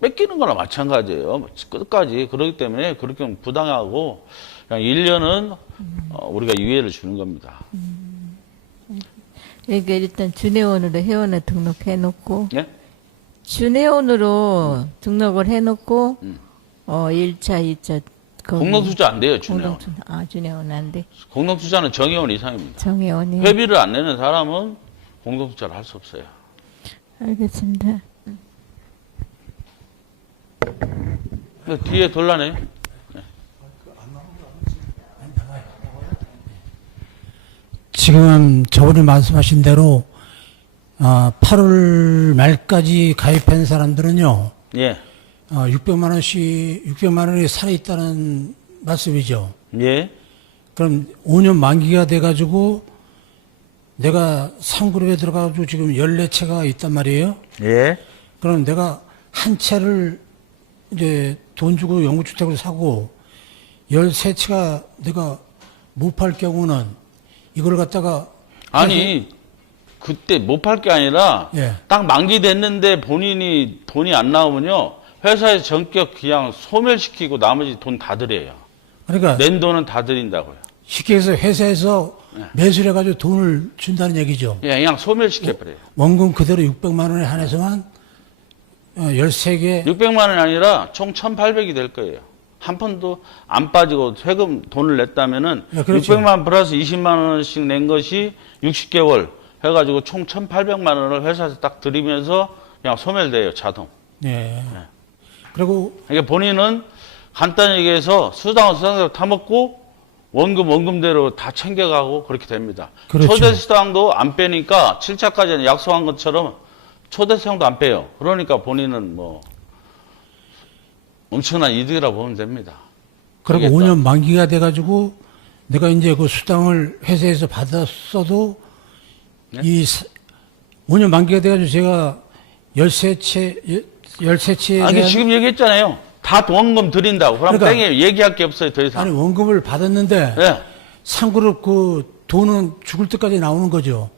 뺏기는 거나 마찬가지예요. 끝까지. 그렇기 때문에 그렇게 하면 부당하고 그냥 1년은 우리가 유예를 주는 겁니다. 그러니까 일단 준회원으로 회원에 등록해 놓고 예? 준회원으로 등록을 해 놓고 1차, 2차 공동투자 안 돼요, 준회원. 준회원 안 돼. 공동투자는 정회원 이상입니다. 정회원이. 회비를 안 내는 사람은 공동투자를 할 수 없어요. 알겠습니다. 뒤에 돌라네요. 지금 저번에 말씀하신 대로 8월 말까지 가입한 사람들은요, 예. 600만 원이 살아있다는 말씀이죠. 예. 그럼 5년 만기가 돼가지고 내가 3그룹에 들어가가지고 지금 14채가 있단 말이에요. 예. 그럼 내가 한 채를 이제 돈 주고 영구주택을 사고 13채가 내가 못 팔 경우는 이걸 갖다가 아니, 그때 못 팔 게 아니라 예. 딱 만기 됐는데 본인이 돈이 안 나오면요. 회사에서 전격 그냥 소멸시키고 나머지 돈 다 드려요. 그러니까 낸 돈은 다 드린다고요. 쉽게 해서 회사에서 매수를 해가지고 돈을 준다는 얘기죠. 예, 그냥 소멸시켜버려요. 원금 그대로 600만 원에 한해서만 13개 600만 원이 아니라 총 1,800이 될 거예요. 한 푼도 안 빠지고 세금 돈을 냈다면은 네, 그렇죠. 600만 원 플러스 20만 원씩 낸 것이 60개월 해가지고 총 1,800만 원을 회사에서 딱 드리면서 그냥 소멸돼요, 자동. 네. 그리고 그러니까 본인은 간단히 얘기해서 수당은 수당대로 타먹고 원금대로 다 챙겨가고 그렇게 됩니다. 그렇죠. 초대수당도 안 빼니까 7차까지는 약속한 것처럼 초대수당도 안 빼요. 그러니까 본인은 뭐 엄청난 이득이라고 보면 됩니다. 그리고 알겠다. 5년 만기가 돼가지고 내가 이제 그 수당을 회사에서 받았어도 네? 5년 만기가 돼가지고 제가 13채에 아니, 지금 얘기했잖아요. 다 원금 드린다고. 그럼 그러니까- 땡이에요. 얘기할 게 없어요, 더 이상. 아니 원금을 받았는데 예. 3그룹 그 돈은 죽을 때까지 나오는 거죠.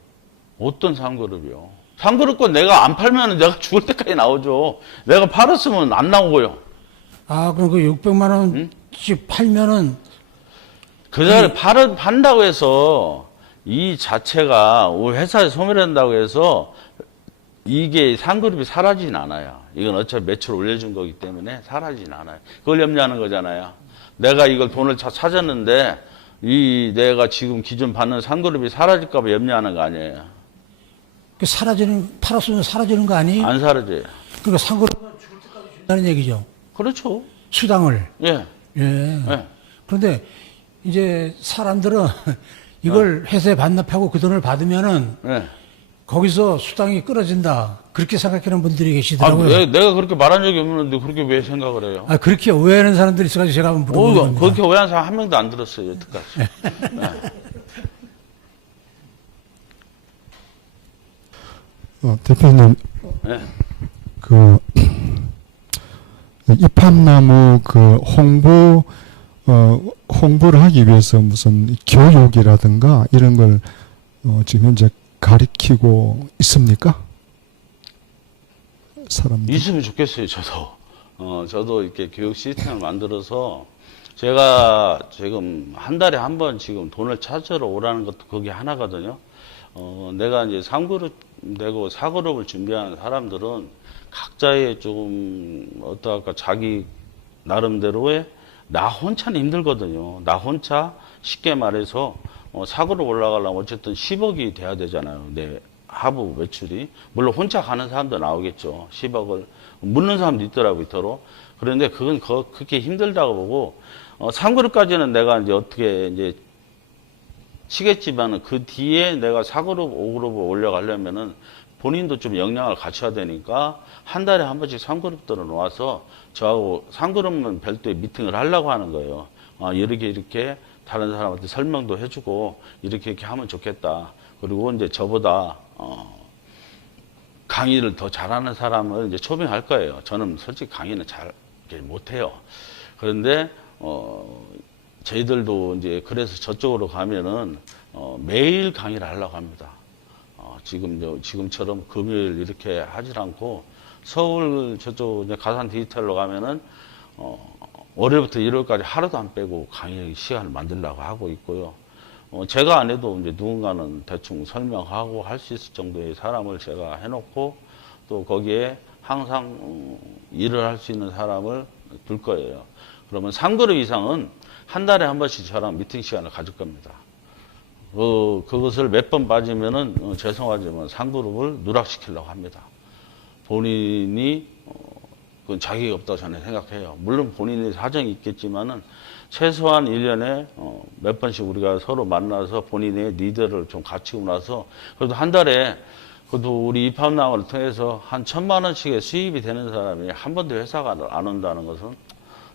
어떤 3그룹이요? 3그룹 건 내가 안 팔면 내가 죽을 때까지 나오죠. 내가 팔았으면 안 나오고요. 그럼 그 600만 원씩 팔면은 그 자리에 판다고 해서 이 자체가 우리 회사에 소멸한다고 해서 이게 3그룹이 사라지진 않아요. 이건 어차피 매출 올려준 거기 때문에 사라지진 않아요. 그걸 염려하는 거잖아요. 내가 이걸 돈을 찾았는데 내가 지금 기존 받는 3그룹이 사라질까 봐 염려하는 거 아니에요. 그 팔았으면 사라지는 거 아니에요? 안 사라져요. 그러니까 3그룹은 죽을 때까지 준다는 얘기죠. 그렇죠. 수당을. 예. 예. 예. 그런데 이제 사람들은 이걸 회사에 반납하고 그 돈을 받으면은 예. 거기서 수당이 끊어진다. 그렇게 생각하는 분들이 아, 계시더라고요. 내가 그렇게 말한 적이 없는데 그렇게 왜 생각을 해요? 그렇게 오해하는 사람들이 있어가지고 제가 한번 물어보는 겁니다. 그렇게 오해한 사람 한 명도 안 들었어요, 여태까지. 대표님, 예. 그 입합나무 그 홍보를 하기 위해서 무슨 교육이라든가 이런 걸 지금 현재 가리키고 있습니까? 사람들. 있으면 좋겠어요, 저도. 저도 이렇게 교육 시스템을 만들어서 제가 지금 한 달에 한 번 지금 돈을 찾으러 오라는 것도 그게 하나거든요. 내가 이제 3그룹 내고 4그룹을 준비하는 사람들은 각자의 좀, 어떡할까, 자기 나름대로의 나 혼자는 힘들거든요. 나 혼자 쉽게 말해서 4그룹 올라가려면 어쨌든 10억이 돼야 되잖아요. 내 하부 매출이. 물론 혼자 가는 사람도 나오겠죠. 10억을. 묻는 사람도 있더라고요, 이토록. 그런데 그건 그렇게 힘들다고 보고, 3그룹까지는 내가 이제 어떻게 이제 치겠지만은 그 뒤에 내가 4그룹, 5그룹을 올려가려면은 본인도 좀 역량을 갖춰야 되니까 한 달에 한 번씩 3그룹들은 와서 저하고 3그룹은 별도의 미팅을 하려고 하는 거예요. 이렇게 다른 사람한테 설명도 해주고 이렇게 하면 좋겠다. 그리고 이제 저보다 강의를 더 잘하는 사람을 이제 초빙할 거예요. 저는 솔직히 강의는 잘 못해요. 그런데 저희들도 이제 그래서 저쪽으로 가면은 매일 강의를 하려고 합니다. 지금처럼 금요일 이렇게 하질 않고 서울 저쪽 이제 가산 디지털로 가면은 월요일부터 일요일까지 하루도 안 빼고 강의 시간을 만들려고 하고 있고요. 제가 안 해도 이제 누군가는 대충 설명하고 할 수 있을 정도의 사람을 제가 해놓고 또 거기에 항상 일을 할 수 있는 사람을 둘 거예요. 그러면 3그룹 이상은 한 달에 한 번씩 저랑 미팅 시간을 가질 겁니다. 그것을 몇 번 빠지면은 죄송하지만 3그룹을 누락시키려고 합니다. 본인이 그건 자격이 없다고 저는 생각해요. 물론 본인의 사정이 있겠지만은 최소한 1년에 몇 번씩 우리가 서로 만나서 본인의 리더를 좀 갖추고 나서 그래도 한 달에 그래도 우리 입학나을 통해서 한 1,000만 원씩의 수입이 되는 사람이 한 번도 회사가 안 온다는 것은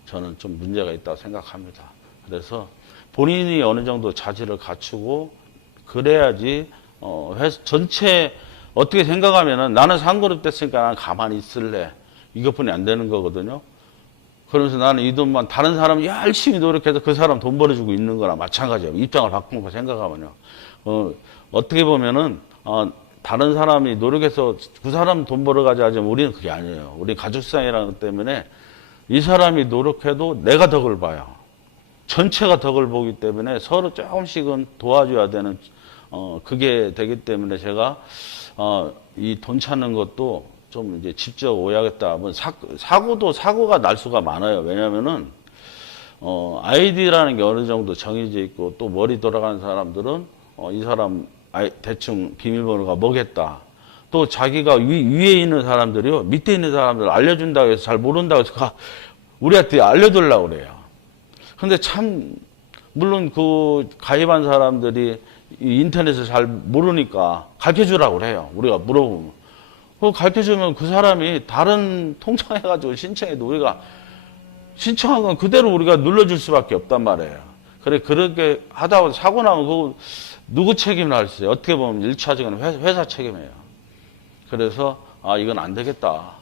저는 좀 문제가 있다고 생각합니다. 그래서 본인이 어느 정도 자질을 갖추고 그래야지 회사 전체 어떻게 생각하면은 나는 3그룹 됐으니까 난 가만히 있을래. 이것뿐이 안 되는 거거든요. 그러면서 나는 이 돈만 다른 사람이 열심히 노력해서 그 사람 돈 벌어주고 있는 거나 마찬가지예요. 입장을 바꾸는 거 생각하면요. 어떻게 보면은 다른 사람이 노력해서 그 사람 돈 벌어가자 하지만 우리는 그게 아니에요. 우리 가족상이라는 것 때문에 이 사람이 노력해도 내가 덕을 봐요. 전체가 덕을 보기 때문에 서로 조금씩은 도와줘야 되는 그게 되기 때문에 제가 이 돈 찾는 것도 좀 이제 직접 오야겠다. 뭐 사고가 날 수가 많아요. 왜냐면은 아이디라는 게 어느 정도 정해져 있고 또 머리 돌아가는 사람들은 이 사람 대충 비밀번호가 뭐겠다. 또 자기가 위에 있는 사람들이요 밑에 있는 사람들 알려준다고 해서 잘 모른다고 해서 우리한테 알려달라고 그래요. 근데 참 물론 그 가입한 사람들이 인터넷을 잘 모르니까 가르쳐주라고 그래요. 우리가 물어보면 그거 가르쳐주면 그 사람이 다른 통장해가지고 신청해도 우리가 신청한 건 그대로 우리가 눌러줄 수밖에 없단 말이에요. 그래 그렇게 하다가 사고 나면 그거 누구 책임을 할 수 있어요? 어떻게 보면 1차적인 회사 책임이에요. 그래서 이건 안 되겠다.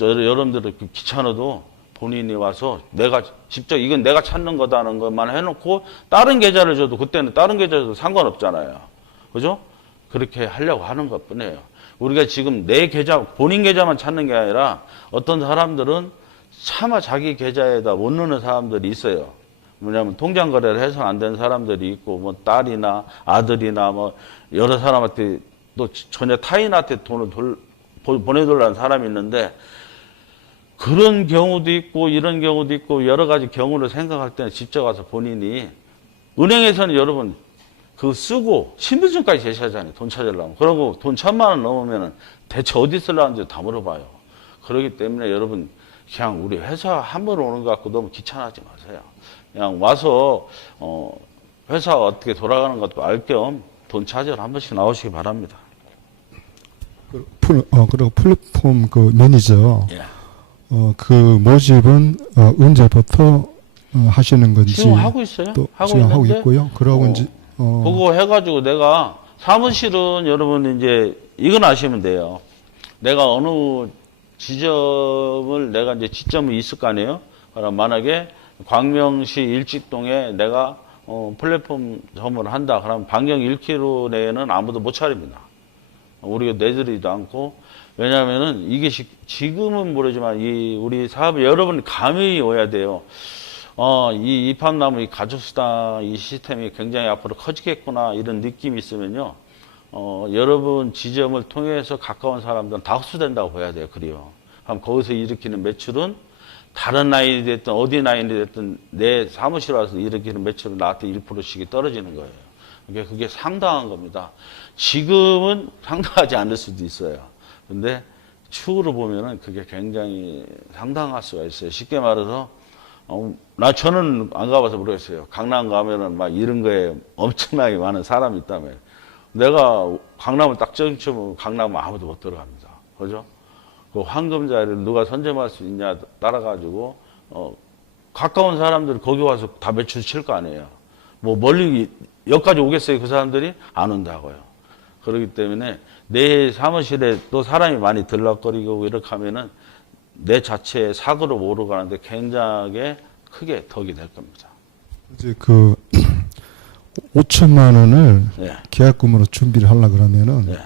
여러분들은 귀찮아도 본인이 와서 내가 직접 이건 내가 찾는 거다는 것만 해놓고 다른 계좌를 줘도 그때는 다른 계좌도 상관없잖아요. 그죠? 그렇게 하려고 하는 것 뿐이에요. 우리가 지금 내 계좌, 본인 계좌만 찾는 게 아니라 어떤 사람들은 차마 자기 계좌에다 못 넣는 사람들이 있어요. 뭐냐면 통장 거래를 해서 안 되는 사람들이 있고 뭐 딸이나 아들이나 뭐 여러 사람한테 또 전혀 타인한테 돈을 보내달라는 사람이 있는데 그런 경우도 있고 이런 경우도 있고 여러 가지 경우를 생각할 때는 직접 가서 본인이 은행에서는 여러분 그거 쓰고 신분증까지 제시하잖아요. 돈 찾으려면. 그러고 돈 1,000만 원 넘으면 대체 어디 쓰려는지 다 물어봐요. 그렇기 때문에 여러분 그냥 우리 회사 한 번 오는 것 같고 너무 귀찮아하지 마세요. 그냥 와서 회사 어떻게 돌아가는 것도 알 겸 돈 찾으러 한 번씩 나오시기 바랍니다. 그리고 플랫폼 그 매니저 예. 그 모집은 언제부터 하시는 건지 지금 하고 있어요. 또 하고 지금 있는데 하고 있고요. 그러고 이제 그거 해가지고 내가 사무실은 여러분 이제 이건 아시면 돼요. 내가 어느 지점을 내가 이제 지점이 있을 거 아니에요. 그럼 만약에 광명시 일직동에 내가 플랫폼 점을 한다. 그러면 반경 1km 내에는 아무도 못 차립니다. 우리가 내드리지도 않고 왜냐하면은 이게 지금은 모르지만 이 우리 사업에 여러분 감이 오야 돼요. 이 입학나무 이 가족수당 이 시스템이 굉장히 앞으로 커지겠구나 이런 느낌이 있으면요. 여러분 지점을 통해서 가까운 사람들은 다 흡수된다고 봐야 돼요. 그래요. 그럼 거기서 일으키는 매출은 다른 라인이 됐든 어디 라인이 됐든 내 사무실 와서 일으키는 매출은 나한테 1%씩이 떨어지는 거예요. 그게 상당한 겁니다. 지금은 상당하지 않을 수도 있어요. 근데 추후로 보면은 그게 굉장히 상당할 수가 있어요. 쉽게 말해서 저는 안 가봐서 모르겠어요. 강남 가면은 막 이런 거에 엄청나게 많은 사람이 있다며. 내가 강남을 딱 정치면 강남은 아무도 못 들어갑니다. 그죠? 그 황금 자리를 누가 선점할 수 있냐 따라가지고 가까운 사람들이 거기 와서 다 매출 칠 거 아니에요. 뭐 멀리 여기까지 오겠어요? 그 사람들이 안 온다고요. 그렇기 때문에 내 사무실에 또 사람이 많이 들락거리고 이렇게 하면은 내 자체의 사고로 오르가는데 굉장히 크게 덕이 될 겁니다. 이제 그 5천만 원을 네. 계약금으로 준비를 하려 그러면은 네.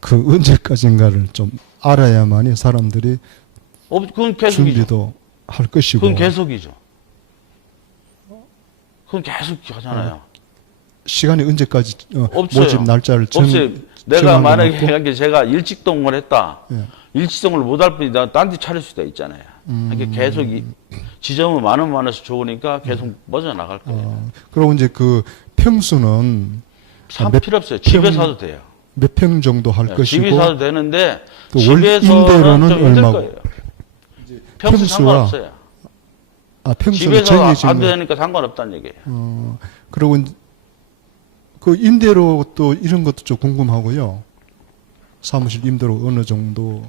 그 언제까지인가를 좀 알아야만이 사람들이 그건 계속이죠. 준비도 할 것이고. 그건 계속이죠. 그건 계속 하잖아요. 시간이 언제까지 없어요. 모집 날짜를 없어요. 내가 정하는 만약에 것도? 이렇게 제가 일직동을 했다. 예. 일직동을 못할 뿐이 나 딴 데 차릴 수도 있잖아요. 이렇게 계속 지점은 많아서 좋으니까 계속 뻗어나갈 거예요. 그리고 이제 그 평수는 필요 없어요. 집에 사도 돼요. 몇 평 정도 할 것이고 집에 사도 되는데 또 월 집에서는 임대료는 좀 힘들 얼마고? 거예요. 평수 평수와 상관없어요. 평수는 집에서 안 정해지는 되니까 상관없다는 얘기예요. 그리고 그 임대료 또 이런 것도 좀 궁금하고요. 사무실 임대료 어느 정도?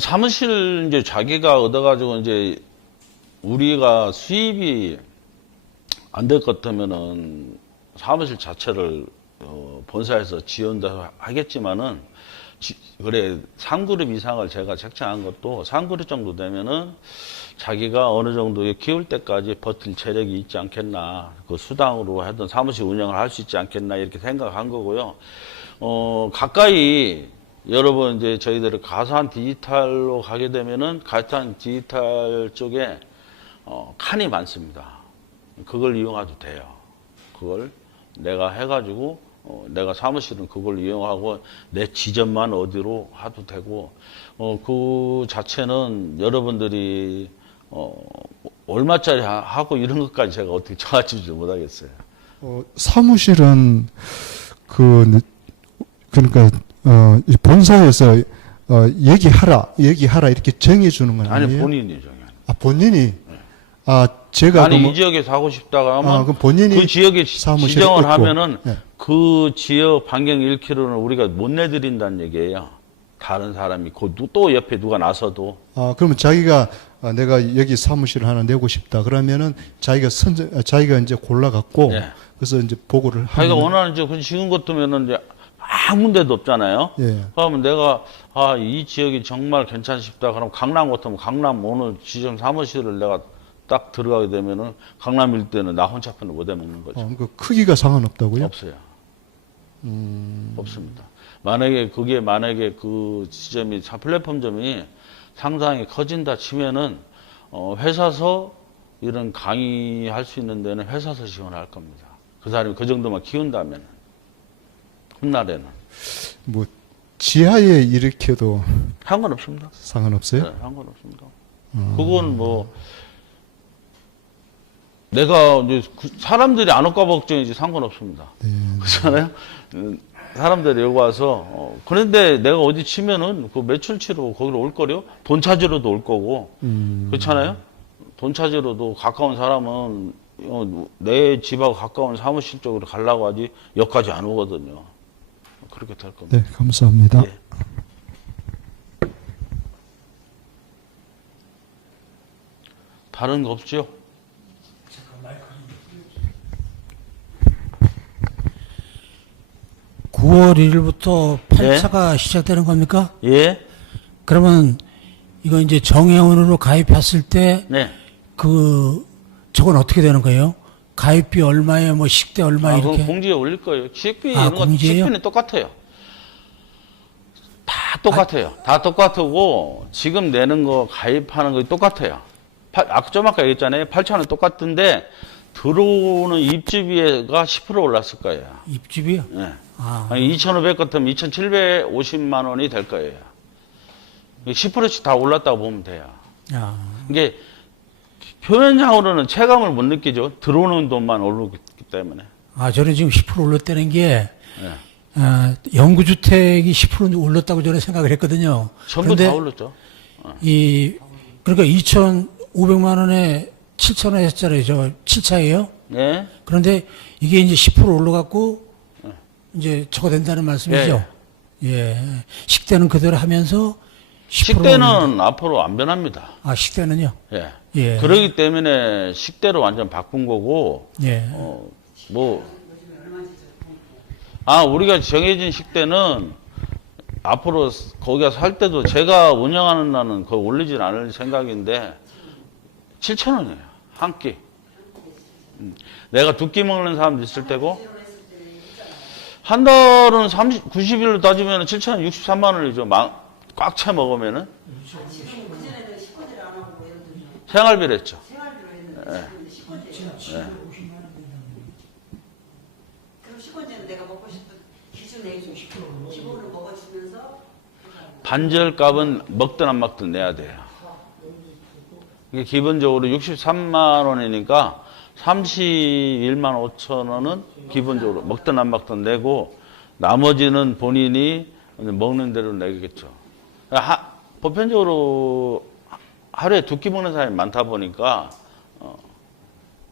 사무실 이제 자기가 얻어가지고 이제 우리가 수입이 안 될 것 같으면은 사무실 자체를 본사에서 지원도 하겠지만은 그래 3그룹 이상을 제가 책정한 것도 3그룹 정도 되면은 자기가 어느 정도 키울 때까지 버틸 체력이 있지 않겠나 그 수당으로 하던 사무실 운영을 할 수 있지 않겠나 이렇게 생각한 거고요. 가까이 여러분 이제 저희들이 가상 디지털로 가게 되면은 가상 디지털 쪽에 칸이 많습니다. 그걸 이용해도 돼요. 그걸 내가 해가지고 내가 사무실은 그걸 이용하고 내 지점만 어디로 해도 되고 그 자체는 여러분들이 얼마짜리 하고 이런 것까지 제가 어떻게 정하지 못하겠어요. 사무실은 그러니까 이 본사에서 얘기하라 이렇게 정해주는 건 아니에요? 아니 본인이 정해요. 본인이 제가 아니 그럼 이 지역에서 하고 싶다가 하면 그럼 본인이 그 지역에 사무실에 지정을 있고. 하면은 네. 그 지역 반경 1km는 우리가 못 내드린다는 얘기예요. 다른 사람이 또 옆에 누가 나서도 그러면 자기가 내가 여기 사무실을 하나 내고 싶다 그러면은 자기가 이제 골라갖고 네. 그래서 이제 보고를 자기가 하면 원하는 지금 같으면은 이제 아무 데도 없잖아요. 예. 그러면 내가 이 지역이 정말 괜찮 싶다. 그럼 강남 같으면 강남 어느 지점 사무실을 내가 딱 들어가게 되면은 강남 일대는 나 혼자 편을 못 해먹는 거죠. 그 크기가 상관없다고요? 없어요. 없습니다. 만약에 그 지점이 플랫폼점이 상당히 커진다 치면은 회사서 이런 강의할 수 있는 데는 회사서 지원할 겁니다. 그 사람이 그 정도만 키운다면 훗날에는 뭐 지하에 일으켜도 상관없습니다. 상관없어요? 네, 상관없습니다. 그건 뭐 내가 이제 사람들이 안 올까 봐 걱정이지 상관없습니다. 그렇잖아요. 사람들이 여기 와서 그런데 내가 어디 치면은 그 매출치로 거기로 올 거요. 돈 찾으러도 올 거고 그렇잖아요. 돈 찾으러도 가까운 사람은 내 집하고 가까운 사무실 쪽으로 가려고 하지 여기까지 안 오거든요. 그렇게 될 겁니다. 네, 감사합니다. 예. 다른 거 없죠? (9월 1일부터) 8차가 시작되는 겁니까? 예. 그러면 이거 이제 정회원으로 가입했을 때 네. 저건 어떻게 되는 거예요? 가입비 얼마에 뭐 식대 얼마 그건 이렇게? 공지에 올릴 거예요. 취직비 아, 이런 거 공지에요? 취직비는 똑같아요. 다 똑같아요. 다 똑같고 지금 내는 거 가입하는 거 똑같아요. 좀 아까 얘기했잖아요. 8,000원 똑같은데 들어오는 입주비가 10% 올랐을 거예요. 입주비요? 예. 아, 2,500 같으면 2,750만 원이 될 거예요. 10%씩 다 올랐다고 보면 돼요. 아, 이게 표면상으로는 체감을 못 느끼죠. 들어오는 돈만 오르기 때문에. 저는 지금 10% 올랐다는 게, 예. 영구주택이 10% 올랐다고 저는 생각을 했거든요. 전부 다 올랐죠. 그러니까 2,500만 원에 7,000원 했잖아요. 저 7차예요. 네. 그런데 이게 이제 10% 올라갔고, 이제 저거 된다는 말씀이죠. 예. 식대는 그대로 하면서 10% 식대는 앞으로 안 변합니다. 식대는요? 예. 예. 그러기 때문에 식대로 완전 바꾼 거고, 예. 우리가 정해진 식대는 앞으로 거기가 살 때도 제가 운영하는 날은 거의 올리진 않을 생각인데 7,000원이에요. 한 끼. 내가 두 끼 먹는 사람도 있을 테고 한 달은 90일로 따지면 7,063만 원이죠. 꽉 차 먹으면은. 생활비를 했죠. 그럼 식권제는 내가 먹고 싶은 기준에 기본으로 먹어주면서 반절값은 먹든 안 먹든 내야 돼요. 이게 기본적으로 63만 원이니까 31만 5천 원은 기본적으로 먹든 안 먹든 내고 나머지는 본인이 먹는 대로 내겠죠. 보편적으로 하루에 두 끼 먹는 사람이 많다 보니까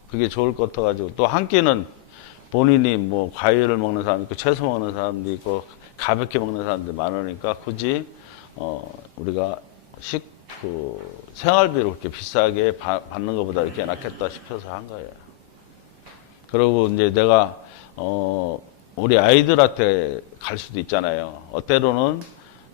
그게 좋을 것 같아가지고 또 한 끼는 본인이 뭐 과일을 먹는 사람도 있고 채소 먹는 사람도 있고 가볍게 먹는 사람들 많으니까 굳이 우리가 생활비를 그렇게 비싸게 받는 것보다 이렇게 낫겠다 싶어서 한 거예요. 그리고 이제 내가 우리 아이들한테 갈 수도 있잖아요. 때로는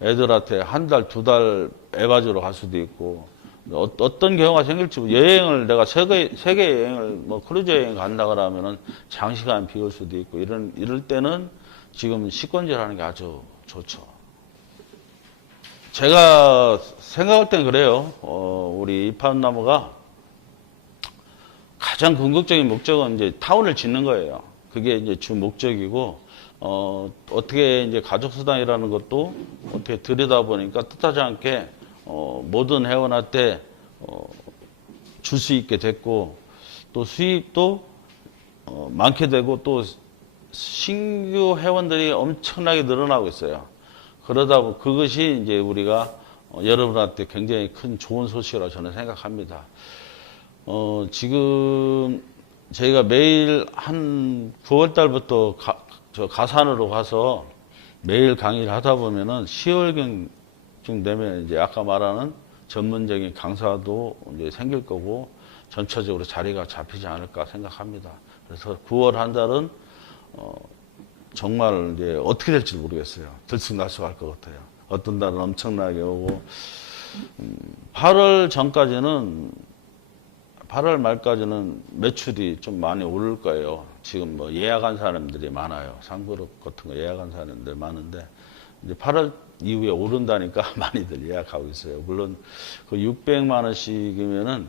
애들한테 한 달, 두 달 애바주로 갈 수도 있고 어떤 경우가 생길지 여행을 내가 세계 여행을 뭐 크루즈 여행 간다 그러면은 장시간 비올 수도 있고 이럴 때는 지금 식권제를 하는 게 아주 좋죠. 제가 생각할 땐 그래요. 우리 이파운나무가 가장 궁극적인 목적은 이제 타운을 짓는 거예요. 그게 이제 주 목적이고 어떻게 이제 가족수당이라는 것도 어떻게 들여다보니까 뜻하지 않게 모든 회원한테 줄 수 있게 됐고 또 수입도 많게 되고 또 신규 회원들이 엄청나게 늘어나고 있어요. 그러다 보니 그것이 이제 우리가 여러분한테 굉장히 큰 좋은 소식이라고 저는 생각합니다. 지금 저희가 매일 한 9월 달부터 가산으로 가서 매일 강의를 하다 보면은 10월경 쯤 되면 이제 아까 말하는 전문적인 강사도 이제 생길 거고 전체적으로 자리가 잡히지 않을까 생각합니다. 그래서 9월 한 달은 정말 이제 어떻게 될지 모르겠어요. 들쑥날쑥할 것 같아요. 어떤 달은 엄청나게 오고 8월 말까지는 매출이 좀 많이 오를 거예요. 지금 뭐 예약한 사람들이 많아요. 상그룹 같은 거 예약한 사람들 많은데 이제 8월 이후에 오른다니까 많이들 예약하고 있어요. 물론 그 600만 원씩이면은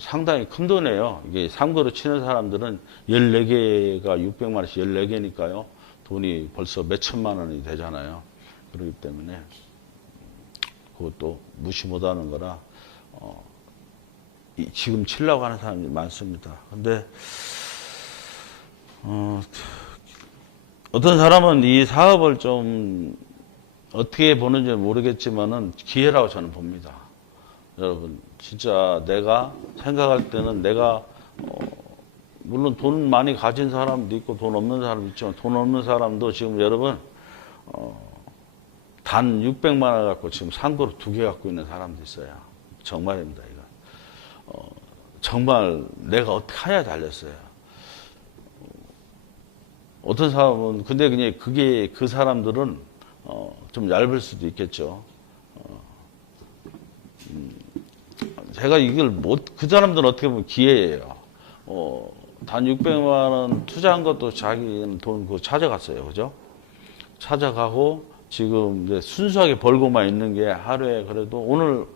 상당히 큰 돈이에요. 이게 3그룹 치는 사람들은 14개가 600만 원씩 14개니까요. 돈이 벌써 몇 천만 원이 되잖아요. 그렇기 때문에 그것도 무시 못하는 거라 지금 치려고 하는 사람이 많습니다. 근데 어떤 사람은 이 사업을 좀 어떻게 보는지 모르겠지만은 기회라고 저는 봅니다. 여러분 진짜 내가 생각할 때는 내가 물론 돈 많이 가진 사람도 있고 돈 없는 사람도 있지만 돈 없는 사람도 지금 여러분 단 600만 원 갖고 지금 상그룹 2개 갖고 있는 사람도 있어요. 정말입니다. 이거 정말 내가 어떻게 해야 달렸어요. 어떤 사람은 근데 그냥 그게 그 사람들은 좀 얇을 수도 있겠죠. 제가 이걸 그 사람들은 어떻게 보면 기회예요. 단 600만 원 투자한 것도 자기는 돈 그거 찾아갔어요. 그죠? 찾아가고 지금 이제 순수하게 벌고만 있는 게 하루에 그래도 오늘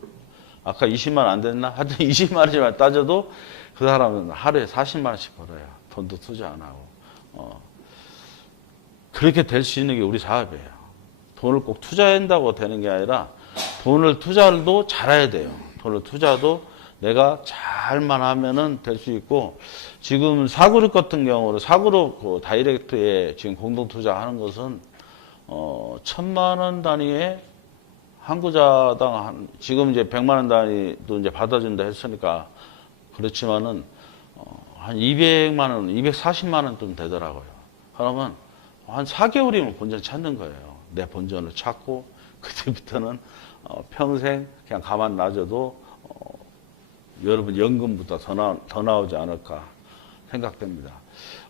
아까 20만 안 됐나? 하여튼 20만 원씩만 따져도 그 사람은 하루에 40만 원씩 벌어요. 돈도 투자 안 하고. 그렇게 될 수 있는 게 우리 사업이에요. 돈을 꼭 투자해야 한다고 되는 게 아니라 돈을 투자도 잘해야 돼요. 돈을 투자도 내가 잘만 하면은 될 수 있고, 지금 사그룹 같은 경우로 사그룹 그 다이렉트에 지금 공동 투자하는 것은 1,000만 원 단위에 한 구자당 지금 이제 100만 원 단위도 이제 받아준다 했으니까 그렇지만은 한 200만 원, 240만 원 좀 되더라고요. 그러면 한 4개월이면 본전 찾는 거예요. 내 본전을 찾고 그때부터는 평생 그냥 가만 놔줘도 여러분 연금보다 더 나오지 않을까 생각됩니다.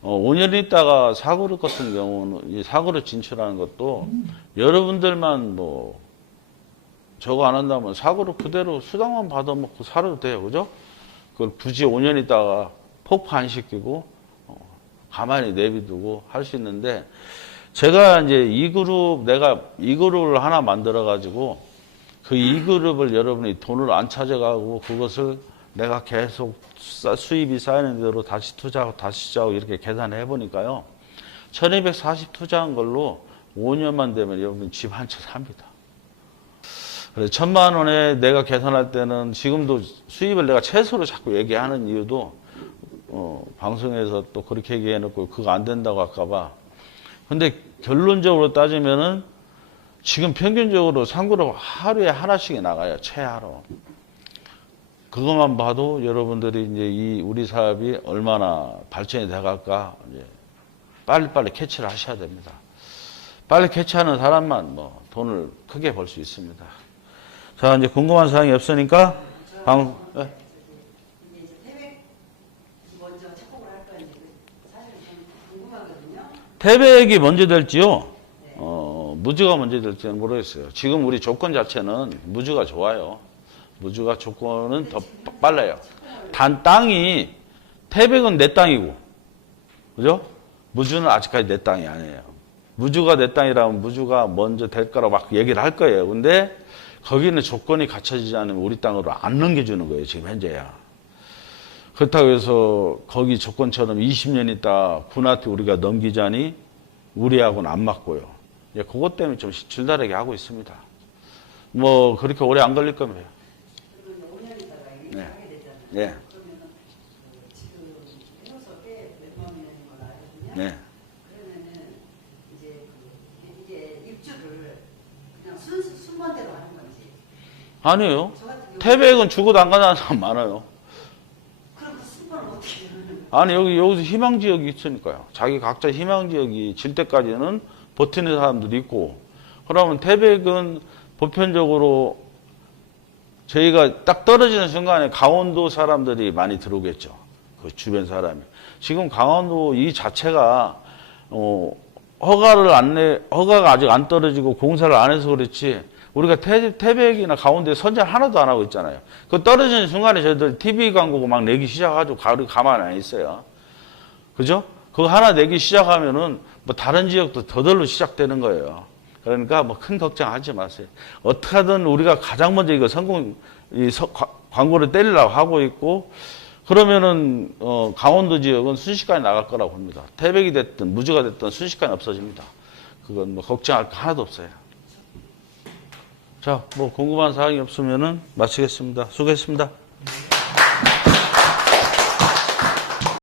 5년 있다가 사그룹 같은 경우는 이 사그룹 진출하는 것도 여러분들만 뭐 저거 안 한다면 사그룹 그대로 수당만 받아먹고 살아도 돼요. 그죠? 그걸 굳이 5년 있다가 폭파 안 시키고 가만히 내비두고 할 수 있는데, 제가 이제 내가 이 그룹을 하나 만들어 가지고 그 이 그룹을 여러분이 돈을 안 찾아가고 그것을 내가 계속 수입이 쌓이는 대로 다시 투자하고 다시 투자하고 이렇게 계산해 보니까요. 1240 투자한 걸로 5년만 되면 여러분 집 한 채 삽니다. 그래서 1,000만 원에 내가 계산할 때는 지금도 수입을 내가 최소로 자꾸 얘기하는 이유도 방송에서 또 그렇게 얘기해놓고 그거 안 된다고 할까봐. 근데 결론적으로 따지면은 지금 평균적으로 상구로 하루에 하나씩이 나가요. 최하로. 그것만 봐도 여러분들이 이제 우리 사업이 얼마나 발전이 돼갈까 이제 빨리빨리 캐치를 하셔야 됩니다. 빨리 캐치하는 사람만 뭐 돈을 크게 벌 수 있습니다. 자, 이제 궁금한 사항이 없으니까 이제 태백 먼저 착공을 할 건지 사실 좀 궁금하거든요. 태백이 먼저 될지요? 무주가 먼저 될지는 모르겠어요. 지금 우리 조건 자체는 무주가 좋아요. 무주가 조건은 더 빨라요. 단 땅이, 태백은 내 땅이고, 그죠? 무주는 아직까지 내 땅이 아니에요. 무주가 내 땅이라면 무주가 먼저 될 거라고 막 얘기를 할 거예요. 근데 거기는 조건이 갖춰지지 않으면 우리 땅으로 안 넘겨주는 거예요. 지금 현재야. 그렇다고 해서 거기 조건처럼 20년 있다 군한테 우리가 넘기자니 우리하고는 안 맞고요. 예, 그것 때문에 좀 줄다리게 하고 있습니다. 뭐 그렇게 오래 안 걸릴 겁니다. 그러면 5년 있다가 이게 네. 하게 되잖아요. 예. 그러면 지금 해놓서 꽤 몇만 원인 걸 알거든요. 네. 그러면은 이게 입주를 그냥 순번대로 하는 건지. 아니에요. 저 같은 경우 태백은 죽어도 안 가는 사람 많아요. 그럼 그 순번을 어떻게 하는 아니 여기서 희망지역이 있으니까요. 자기 각자 희망지역이 질 때까지는 버티는 사람들이 있고, 그러면 태백은 보편적으로 저희가 딱 떨어지는 순간에 강원도 사람들이 많이 들어오겠죠. 그 주변 사람이. 지금 강원도 이 자체가 허가가 아직 안 떨어지고 공사를 안 해서 그렇지, 우리가 태백이나 강원도에 선전 하나도 안 하고 있잖아요. 그 떨어지는 순간에 저희들 TV 광고 막 내기 시작하고 가만히 안 있어요. 그죠? 그거 하나 내기 시작하면은 뭐 다른 지역도 더덜로 시작되는 거예요. 그러니까 뭐 큰 걱정하지 마세요. 어떻게든 우리가 가장 먼저 이거 광고를 때리려고 하고 있고, 그러면은 강원도 지역은 순식간에 나갈 거라고 봅니다. 태백이 됐든 무주가 됐든 순식간에 없어집니다. 그건 뭐 걱정할 거 하나도 없어요. 자, 뭐 궁금한 사항이 없으면은 마치겠습니다. 수고했습니다.